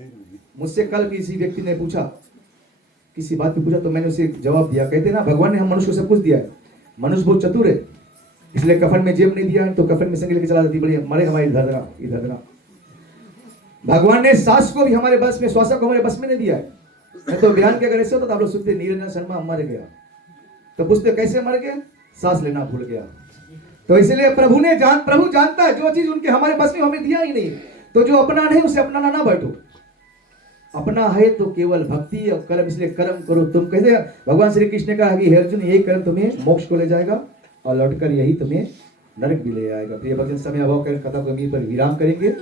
मुझसे कल किसी व्यक्ति ने पूछा, किसी बात पे पूछा, तो मैंने उसे जवाब दिया। कहते ना भगवान ने हम मनुष्य को सब कुछ दिया है, मनुष्य बहुत चतुर है, इसलिए कफन में जेब नहीं दिया तो कफन में संग लेके चला जाती, बड़ी मरे हमारे इधर देना। भगवान ने सांस को भी हमारे बस में, श्वास को हमारे बस में नहीं दिया है। मैं तो बयान के अगर ऐसे होता तो आप लोग सुनते, नीरंजन शर्मा मर गया, तो पूछते कैसे मर गया? सांस लेना भूल गया। तो इसलिए प्रभु जानता है जो चीज उनके हमारे बस में हमें दिया ही नहीं। तो जो अपना नहीं उसे अपनाना ना बैठो, अपना है तो केवल भक्ति और कर्म, इसलिए कर्म करो। तुम कहते भगवान श्री कृष्ण ने कहा कि हे अर्जुन, यही कर्म तुम्हें मोक्ष को ले जाएगा और लौटकर यही तुम्हें नरक भी ले आएगा। प्रिय भक्तजन, समय अभाव कर कथा को यहीं पर विराम करेंगे।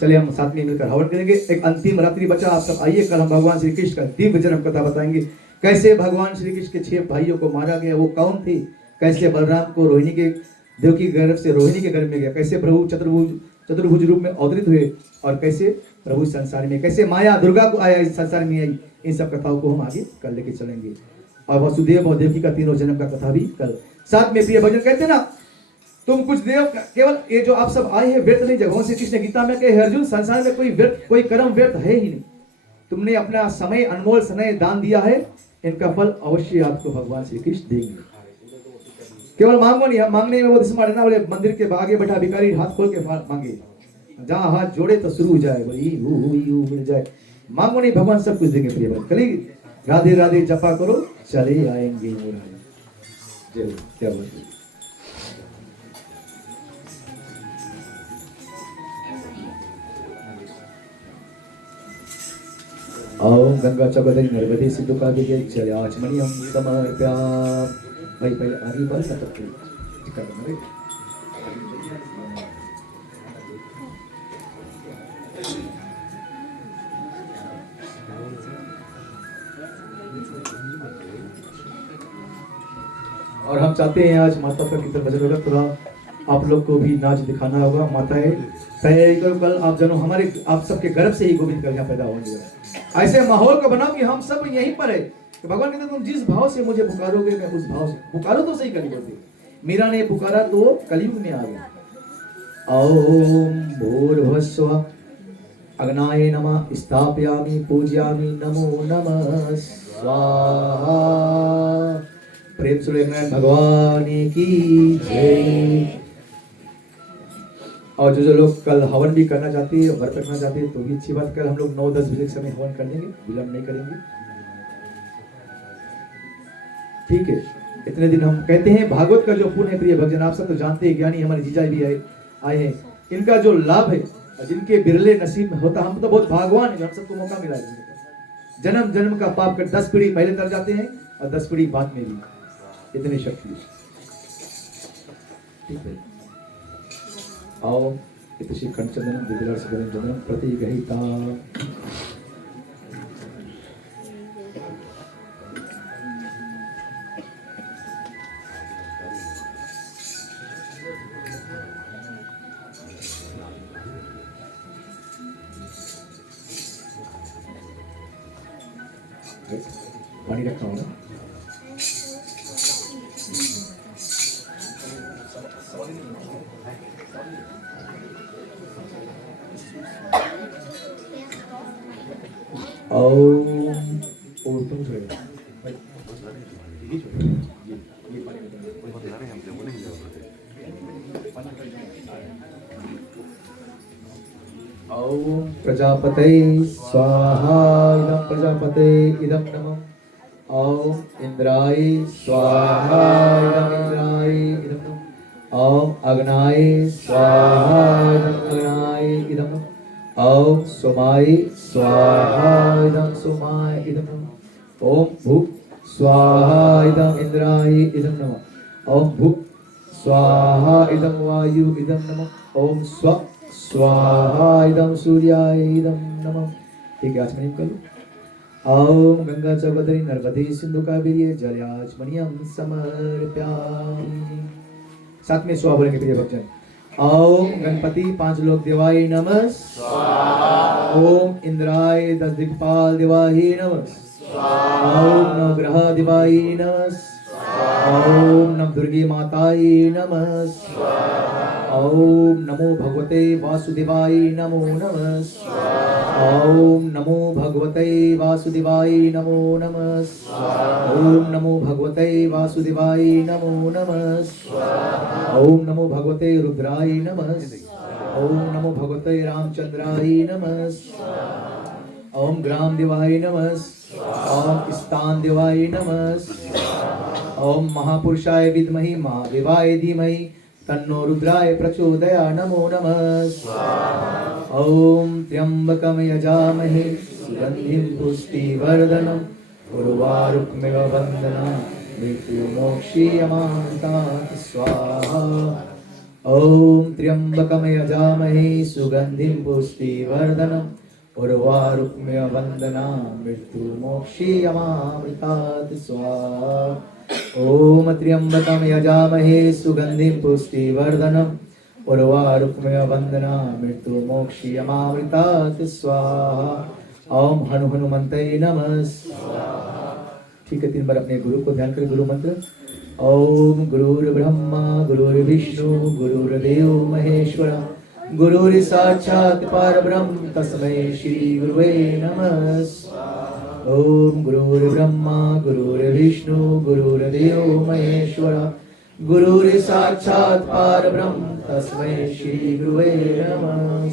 चलिए हम साथ में मिलकर हवन करेंगे। एक अंतिम रात्रि बचा, आप सब आइए, कल हम भगवान श्री कृष्ण का दिव्य जन्म कथा बताएंगे। कैसे भगवान श्री कृष्ण के 6 भाइयों को मारा गया, वो कौन थे? कैसे बलराम को रोहिणी के देवकी के गर्भ से रोहिणी के गर्भ में गया, कैसे प्रभु चतुर्भुज रूप में अवतरित हुए, और कैसे प्रभु संसार में, कैसे माया दुर्गा को आया इस संसार में आई। इन सब कथाओं को हम आगे कल लेके चलेंगे। और वसुदेव और देवकी का तीनों जन्म का कथा भी कल साथ में। प्रिय भजन कहते ना, तुम कुछ देव केवल ये जो आप सब आए हैं व्यर्थ नहीं। भगवान श्री कृष्ण गीता में कहे, हे अर्जुन संसार में कोई व्यर्थ कोई कर्म व्यर्थ है ही नहीं। तुमने अपना समय अनमोल समय दान दिया है, इनका फल अवश्य आपको भगवान श्री कृष्ण देंगे। केवल मांगो नहीं, मांगने में वो स्मार्ट है ना, बोले मंदिर के आगे बैठा भिखारी हाथ खोल के मांगे, जहां हाथ जोड़े तो शुरू हो जाए, बोले मिल जाए। मांगो नहीं, भगवान सब कुछ देंगे प्रिय भक्त। कली राधे राधे जपा करो, चले आएंगे मुरारी। जय क्या बोलते। ओम गंगा चौगदरी नर्मदे सिंधु कावेरी जलाचमणियं समर्पयामि। भाई पहले आगे बढ़ ना तब टिका बना। और हम चाहते हैं आज माता का कीर्तन भजन होगा, थोड़ा आप लोग को भी नाच दिखाना होगा। माताएं पहले कल आप जानो हमारे आप सबके गर्भ से ही गोविंद कन्या पैदा होंगे। ऐसे माहौल को बनाओ कि हम सब यहीं पर है। तो भगवान कहते तुम जिस भाव से मुझे पुकारोगे मैं उस भाव से पुकारो तो सही। कलियुग में मीरा ने पुकारा तो कलयुग में आ गया। ओम भूर्भुवस्सुवः अग्नाय नमः स्थापयामि पूजयामि नमो नमः स्वाहा। प्रेम से भगवान की जय। और जो लोग कल हवन भी करना चाहते हैं, व्रत रखना चाहते हैं तो भी अच्छी बात। कल हम लोग 9-10 बजे के समय हवन कर लेंगे, विलंब नहीं करेंगे, ठीक है। इतने दिन हम कहते हैं भागवत का जो पुण्य है प्रिय भक्तजन, आप सब तो जानते हैं, ज्ञानी हमारे जीजा भी आए हैं, इनका जो लाभ है जिनके बिरले नसीब में होता, हम तो बहुत भागवान है, हम सबको मौका मिला है। जन्म जन्म का पाप कर 10 पीढ़ी पहले तर जाते हैं और 10 पीढ़ी बाद में भी, इतनी शक्ति। ठीक है, आओ इतशी कंचनम दिव्यरस जनम प्रति गहिता। पानी रखा होगा। ओम प्रजापते स्वाहा इदं प्रजापते इदं नमः। ओम इंद्राय स्वाहा इदं इंद्राय इदं नमः। ओम अग्नाय स्वाहा इदं अग्नाय इदं नमः। ओम सोमाय स्वाहा इदं सोमाय इदं नमः। ओम भुक् स्वाहा इदं इंद्राय इदं नमः। ओम भुक् स्वाहा इदं वायु इदं नमः। ओम स्व स्वाहा इदं सूर्याय इदं नमः। ठीक है, आचमनीय कर लो। ओम गंगा चौगदरी नर्मदे सिंधु कावेरी जलाचमनीयं समर्पयामि। साथ में स्वाहा बोलेंगे प्रिय भक्तजन। ओम गणपति 5 लोक देवाय नमः स्वाहा। ओम इंद्राय 10 दिक्पाल देवाय नमः स्वाहा। ओम नवग्रह देवाय नमः स्वाहा। ओम नव दुर्गे माताय नमः स्वाहा। ओम नमो भगवते वासुदेवाय नमो नमः स्वाहा। ओम नमो भगवते वासुदेवाय नमो नमः स्वाहा। ओम नमो भगवते वासुदेवाय नमो नमः स्वाहा। ओम नमो भगवते रुद्राय नमः स्वाहा। ओम नमो भगवते रामचंद्राय नमः स्वाहा। ओम ग्राम देवाय नमः स्वाहा। ओम स्थान देवाय नमः स्वाहा। ओम महापुरुषाय विद्महि महादेवाय धीमहि तन्नो रुद्राय प्रचोदयात्। नमो नमः स्वाहा। ओम त्र्यंबकं यजामहे सुगंधिं पुष्टिवर्धनम् उर्वारुकमिव बन्धनान् मृत्युर्मोक्षीयमामृतात् स्वाहा। ओम त्र्यंबकं यजामहे सुगंधिं पुष्टिवर्धनम् उर्वारुकमिव बन्धनान् मृत्युर्मोक्षीयमामृतात् स्वाहा। ओम त्र्यंबकं यजामहे सुगंधिं पुष्टिवर्धनम् उर्वारुकमिव बन्धनान् मृत्युर्मोक्षीयमामृतात् स्वाहा। ओम हनु हनुमन्ते नमः स्वाहा। ठीक है, 3 बार अपने गुरु को ध्यान करें। गुरु मंत्र ओम गुरुर्ब्रह्मा गुरुर्विष्णु गुरुर्देव महेश्वरा गुरुर्साक्षात् परब्रह्म तस्मै श्री गुरुवे नमः। ओम गुरुर्ब्रह्मा गुरुर्विष्णु गुरुर्देव महेश्वरा गुरुर्साक्षात् परब्रह्म तस्मै श्री गुरुवे नमः।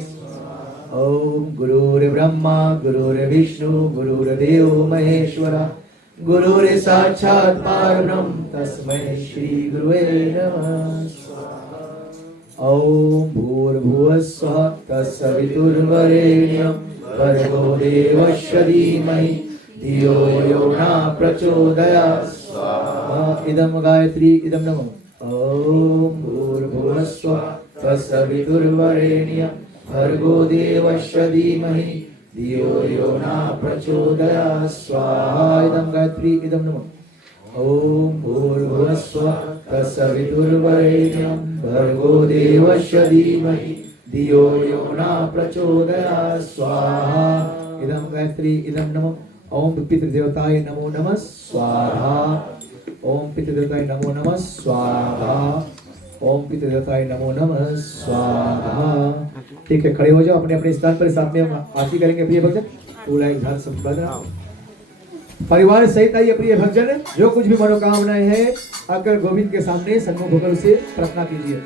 ओम गुरुर्ब्रह्मा गुरुर्विष्णु गुरुर्देव महेश्वरा गुरुर्साक्षात् परब्रह्म तस्मै श्री गुरुवे नमः। ओम भूर्भुवस्सुः तत्सवितुर्वरेण्यं भर्गो देवस्य धीमहि धियो यो न प्रचोदयात् स्वाहा। इदं गायत्री इदं नमः। ओम भूर्भुवस्सुः तत्सवितुर्वरेण्यं भर्गो देवस्य धीमहि धियो यो न प्रचोदयात् स्वाहा। इदं गायत्री इदं नमः। ओम भूर्भुवस्सुः तत्सवितुर्वरेण्यं भर्गो देवस्य धीमहि धियो यो न प्रचोदयात् स्वाहा। इदं गायत्री इदं नमः। ओम पितृदेवताय नमो नमः स्वाहा। ओम पितृदेवताय नमो नमः स्वाहा। ओम पितृदेवताय नमो नमः स्वाहा। ठीक है, खड़े हो जाओ अपने अपने स्थान पर। साथ में हम आरती करेंगे प्रिय भक्तजन। पूरा एक ध्यान संपन्न परिवार सहित आइए प्रिय भक्तजन। जो कुछ भी मनोकामनाएं हैं आकर गोविंद के सामने सन्मुख होकर उसे प्रार्थना कीजिए।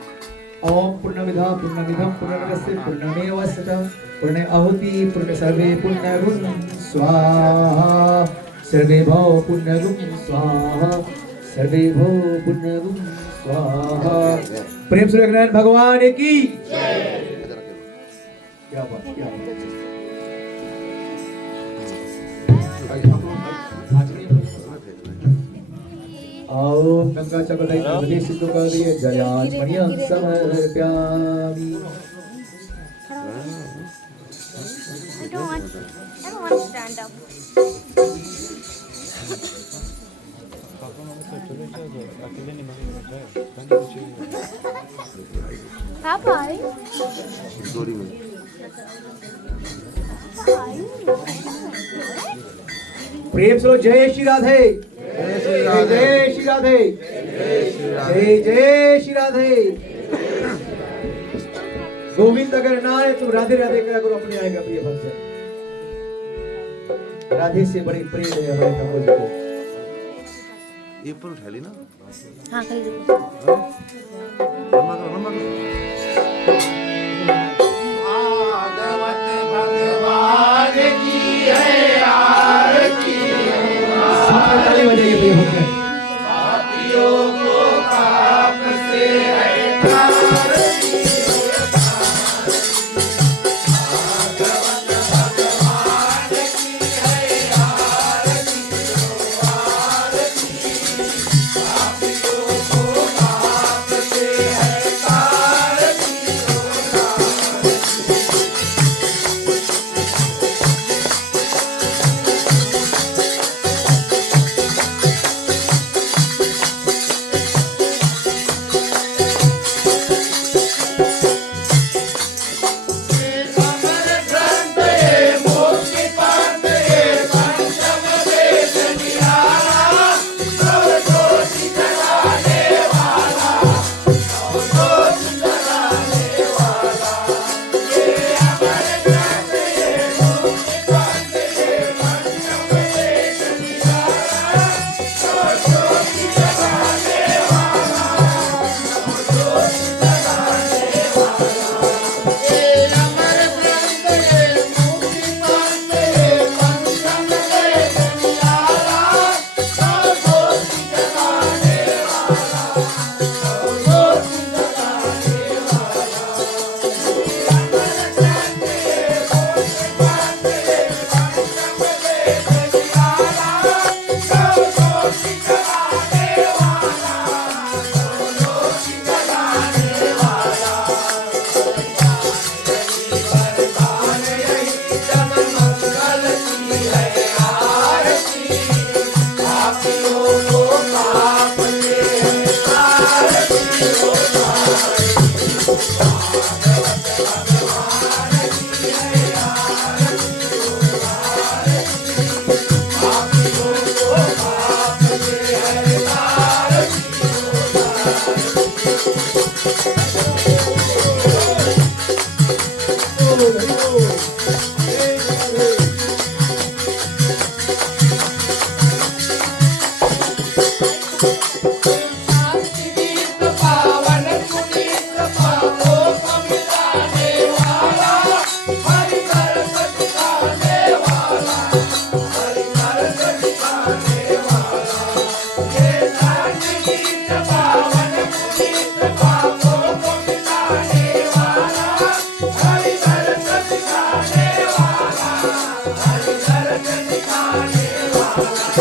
ओम पूर्णमिदं पूर्णमिदं पूर्णस्य पूर्णमेवावशिष्यं पूर्णे आहुति पूर्ण सर्वे पुण्यगुण स्वाहा। सर्वे भव पुण्यगुण स्वाहा। सर्वे भव पुण्यगुण स्वाहा। प्रेम से नारायण भगवान की क्या बात क्या बात। ओम गंगा चक्रधरी सिद्धो कर दिए जयाचमणियं समर्पयामि। I don't want to stand up. Papa, प्रेम से जय श्री राधे जय श्री राधे जय जय श्री राधे। गोविंद अगर ना आए तो राधे राधे करा करो अपने आएगा प्रिय भक्तजन। राधे से बड़ी प्रेम है हमारे ठाकुर जी को। ये पर उठा ली ना। हाँ कर लो। लंबा करो लंबा करो। भगवान की है आरती। ताली बजाइए प्रिय भक्तजन। पापियों को पाप से है तारती। Thank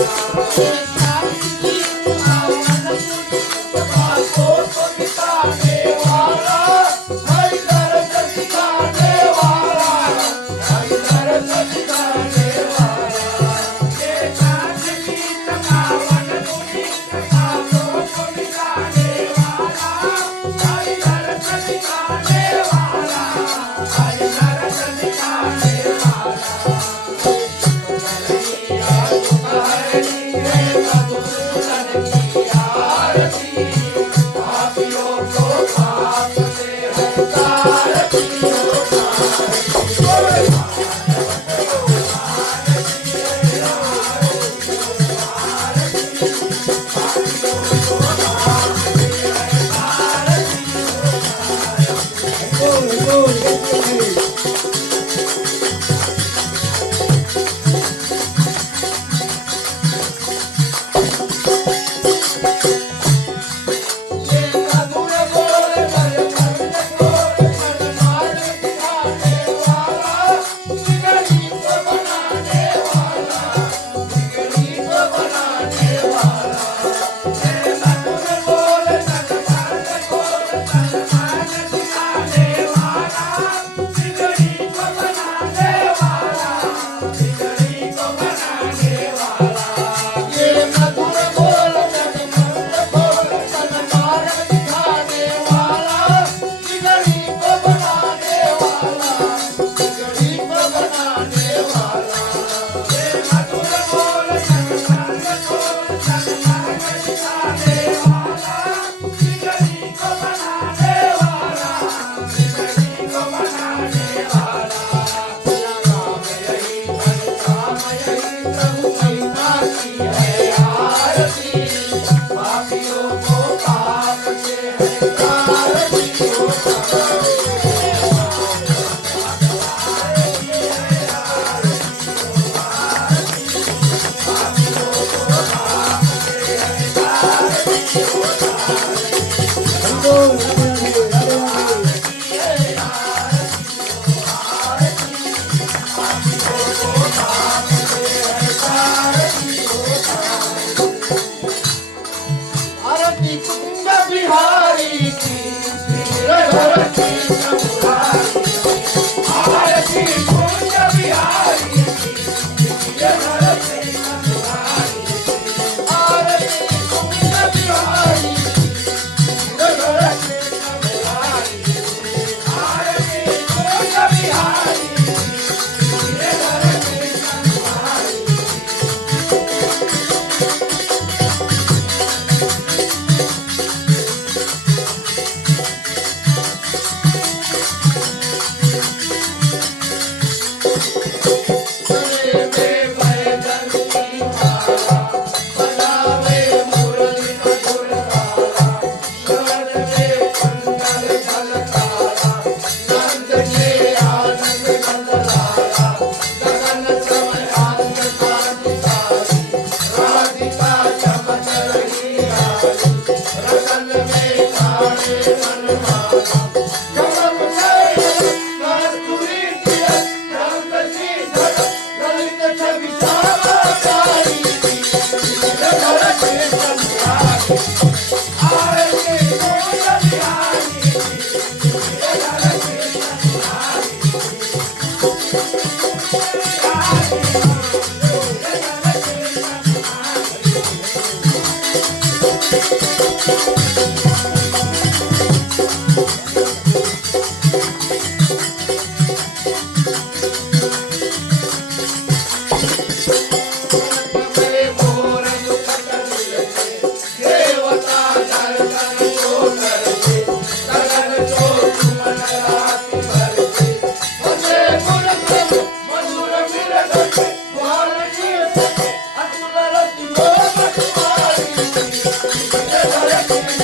you.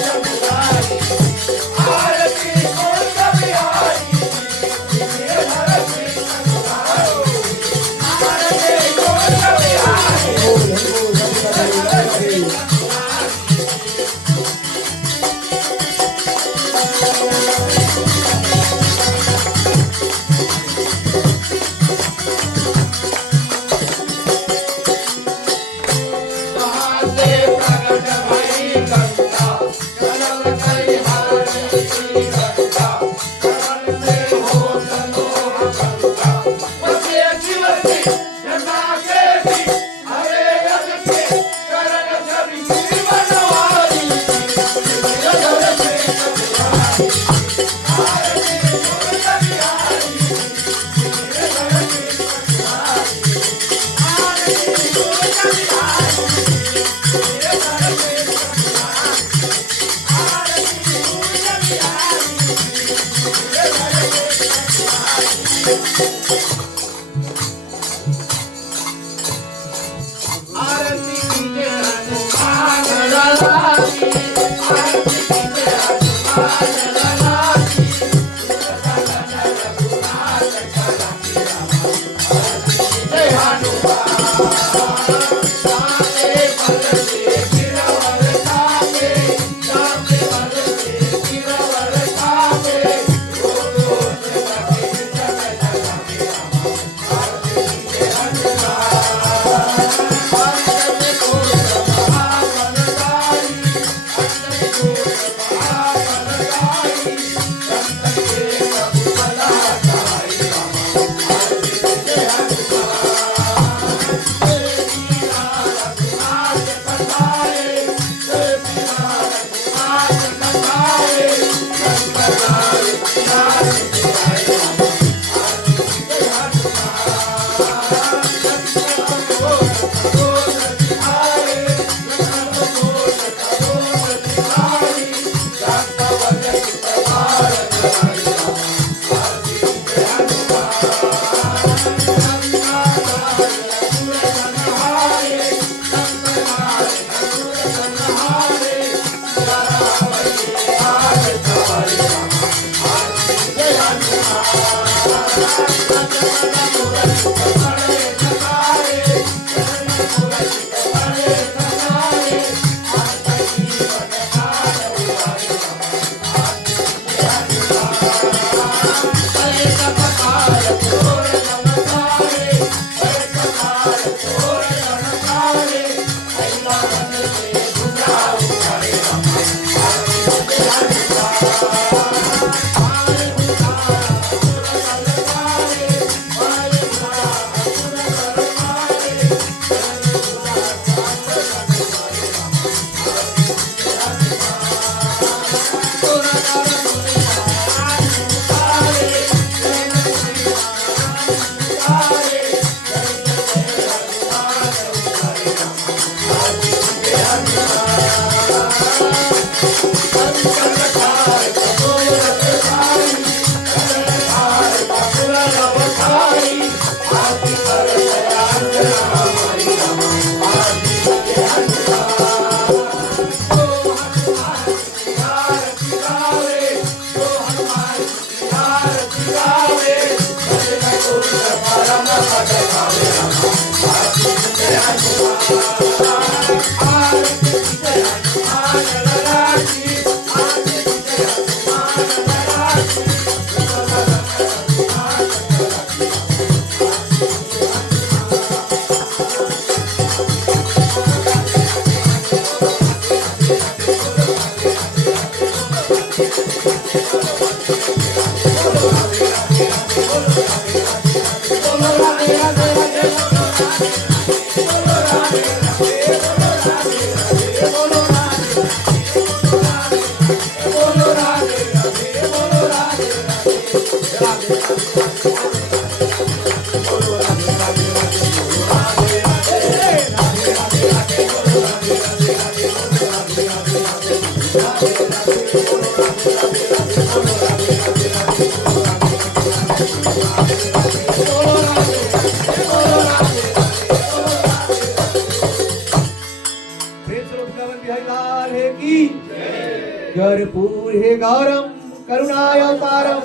कर्पूरे गौरम करुणावतारम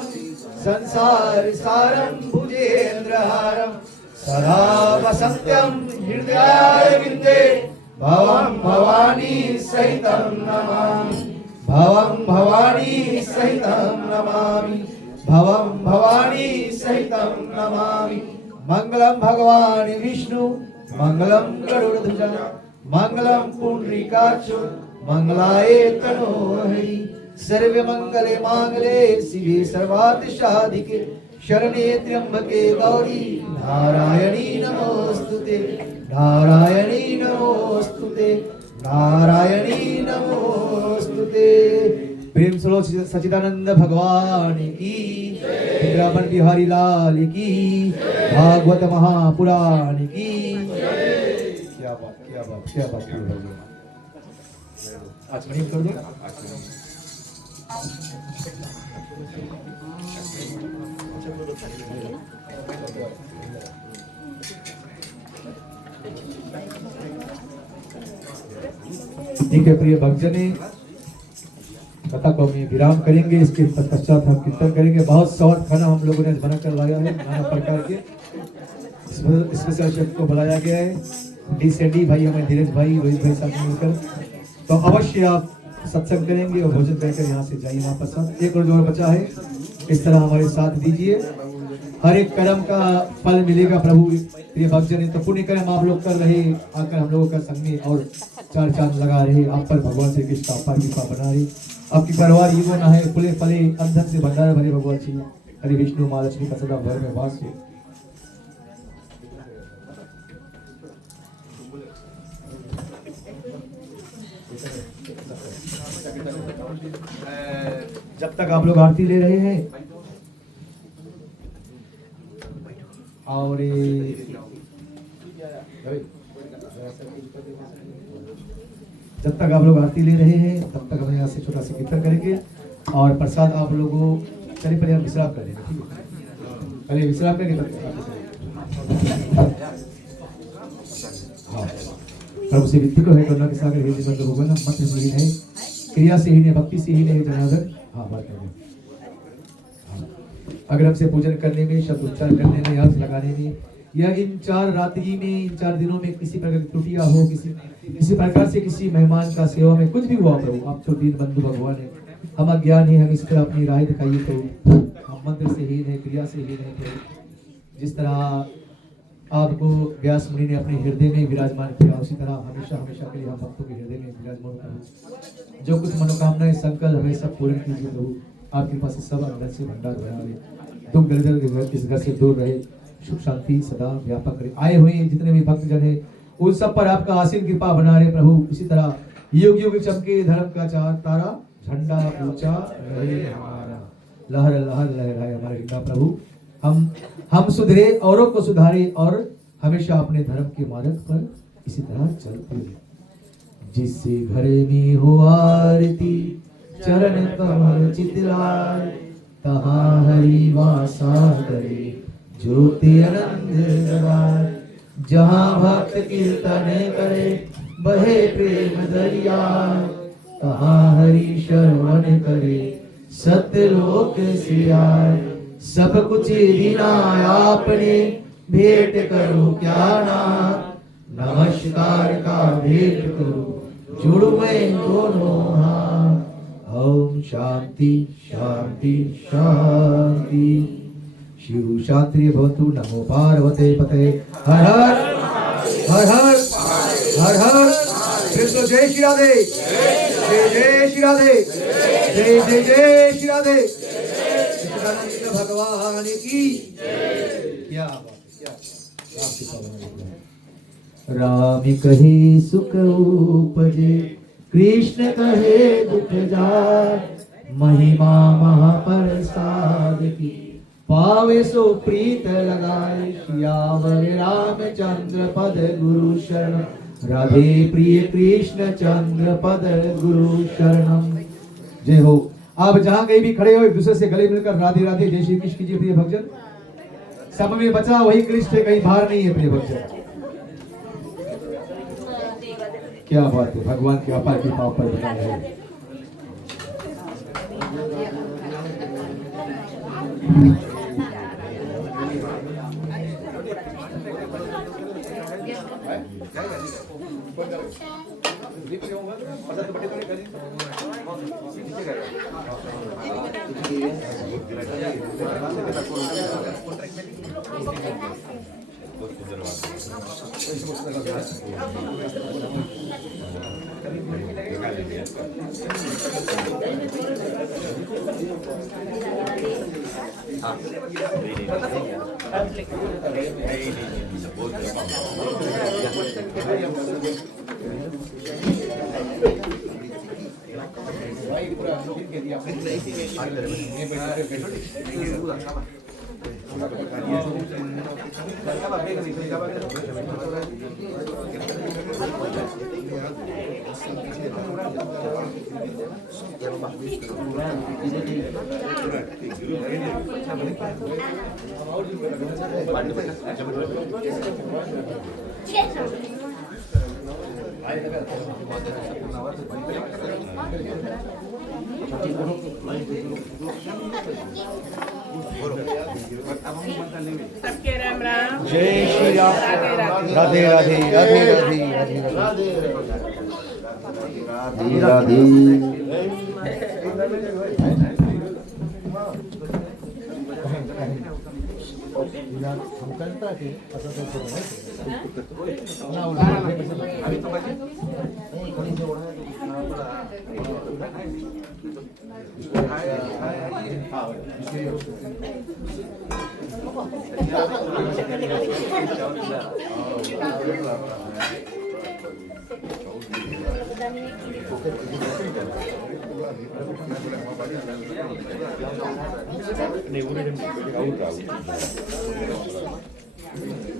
संसार सारम भुजेन्द्रहारम सदा वसन्त्यं हृदयारविन्दे भवं भवानी सहितं नमामि भवं भवानी सहितं नमामि भवं भवानी सहितं नमामि मंगलम भगवान विष्णु मंगलम गरुड़ध्वज मंगलम पुंडरीकाक्ष मंगलाय तनोहरि सर्व मंगले मांगले शिवे सर्वार्थ साधिके शरणे त्र्यंबके गौरी नारायणी नमोस्तुते नारायणी नमोस्तुते नारायणी नमोस्तुते। प्रेम श्लोक सच्चिदानंद भगवान की वृंदावन बिहारी लाल की भागवत महापुराण की। क्या बात क्या बात क्या बात। आज मणि कर दो। ठीक है प्रिय भक्तजने, कथा को हम विराम करेंगे। इसके पश्चात हम कीर्तन करेंगे। बहुत स्वाद खाना हम लोगों ने बना कर लाया है, नाना प्रकार के स्पेशल शेफ को बुलाया गया है। डी सेडी भाई, हमें धीरज भाई, रोहित भाई साथ मिलकर, तो अवश्य आप सत्संग करेंगे और भोजन करके यहाँ से जाइए वापस। एक और जो और बचा है, इस तरह हमारे साथ दीजिए, हर एक कर्म का फल मिलेगा प्रभु। प्रिय भक्तजन, तो पुण्य कर्म आप लोग कर रहे, आकर हम लोगों का संग में और चार चांद लगा रहे, आप पर भगवान श्री कृष्ण अपार कृपा बना रहे, आपकी परिवार ये वो ना है, फुले फले अंधक से भंडार भरे भगवान जी, हरि विष्णु महालक्ष्मी का सदा घर में वास हो। जब तक आप लोग आरती ले रहे हैं और जब तक आप लोग आरती ले रहे हैं तब तक हम यहाँ से छोटा सा कीर्तन करेंगे और प्रसाद आप लोगों, चलिए पहले हम विश्राम कर लेंगे, ठीक है? पहले विश्राम करेंगे हाँ। प्रभु से विद्युत है करुणा के सागर, हे जीवन भगवान मत ही है, क्रिया से ही नहीं भक्ति से ही नहीं जनार्दन। हाँ बात करें, अगर हमसे पूजन करने में, शब्द उच्चार करने में, अर्थ लगाने में या इन 4 रात्रि में, इन 4 दिनों में किसी प्रकार की त्रुटियां हो, किसी प्रकार से किसी मेहमान का सेवा में कुछ भी हुआ प्रभु, आप तो दीन बंधु भगवान है, हम अज्ञान है, हम इस तरह अपनी राह दिखाइए प्रभु, हम मंत्र से ही नहीं, क्रिया से ही नहीं प्रभु। जिस तरह आपको व्यास मुनि ने अपने हृदय में विराजमान किया, उसी तरह हमेशा हमेशा के लिए हम भक्तों के हृदय में विराजमान करें। जो कुछ मनोकामनाएं, संकल्प हमें सब पूर्ण कीजिए प्रभु, आपके पास सब अंदर से भंडार भरा रहे, दुख दरिद्र इस घर से दूर रहे, सुख शांति सदा व्यापक करे। आए हुए जितने भी भक्तजन है उन सब पर आपका आसीन कृपा बना रहे प्रभु। इसी तरह युग युग चमके धर्म का चार तारा, झंडा ऊंचा रहे हमारा, लहर लहर लहराए हमारे गंगा प्रभु। हम सुधरे, औरों को सुधारे और हमेशा अपने धर्म के मार्ग पर इसी तरह चलते रहे। जिससे घर में हो आरती, चरण कमल चितलाए, तहाँ हरि वासा करे, ज्योति आनंद जगाए। जहाँ भक्त कीर्तन करे, बहे प्रेम दरिया, तहाँ हरि श्रवण करे, सत्यलोक से आए। सब कुछ दीना आपने, भेंट करो क्या ना, नमस्कार का भेंट करो, जुड़ मैं दोनों हाथ। ओम शांति शांति शांति। शिव शास्त्रीय भवतु। नमो पार्वते पते। हर हर हर हर हर हर कृष्ण। जय श्री राधे, जय जय श्री राधे, जय जय जय श्री राधे। कृष्ण भगवान की क्या राम कहे सुख उपजे, कृष्ण कहे दुख जाय। महिमा महाप्रसाद की, पावे सो प्रीत लगाए। सियावर रामचंद्र पद गुरु शरण, राधे प्रिय कृष्ण चंद्र पद गुरु शरणम। जय हो। आप जहाँ कहीं भी खड़े हो एक दूसरे से गले मिलकर राधे राधे जय श्री कृष्ण कीजिए प्रिय भक्तजन। सब में बचा वही कृष्ण है, कहीं बाहर नहीं है प्रिय भक्तजन। क्या बात है, भगवान के अपार कृपा पर बना है। सबके राम राम। जय श्री राम। राधे राधे। राधे राधे राधे राधे राधे राधे नहीं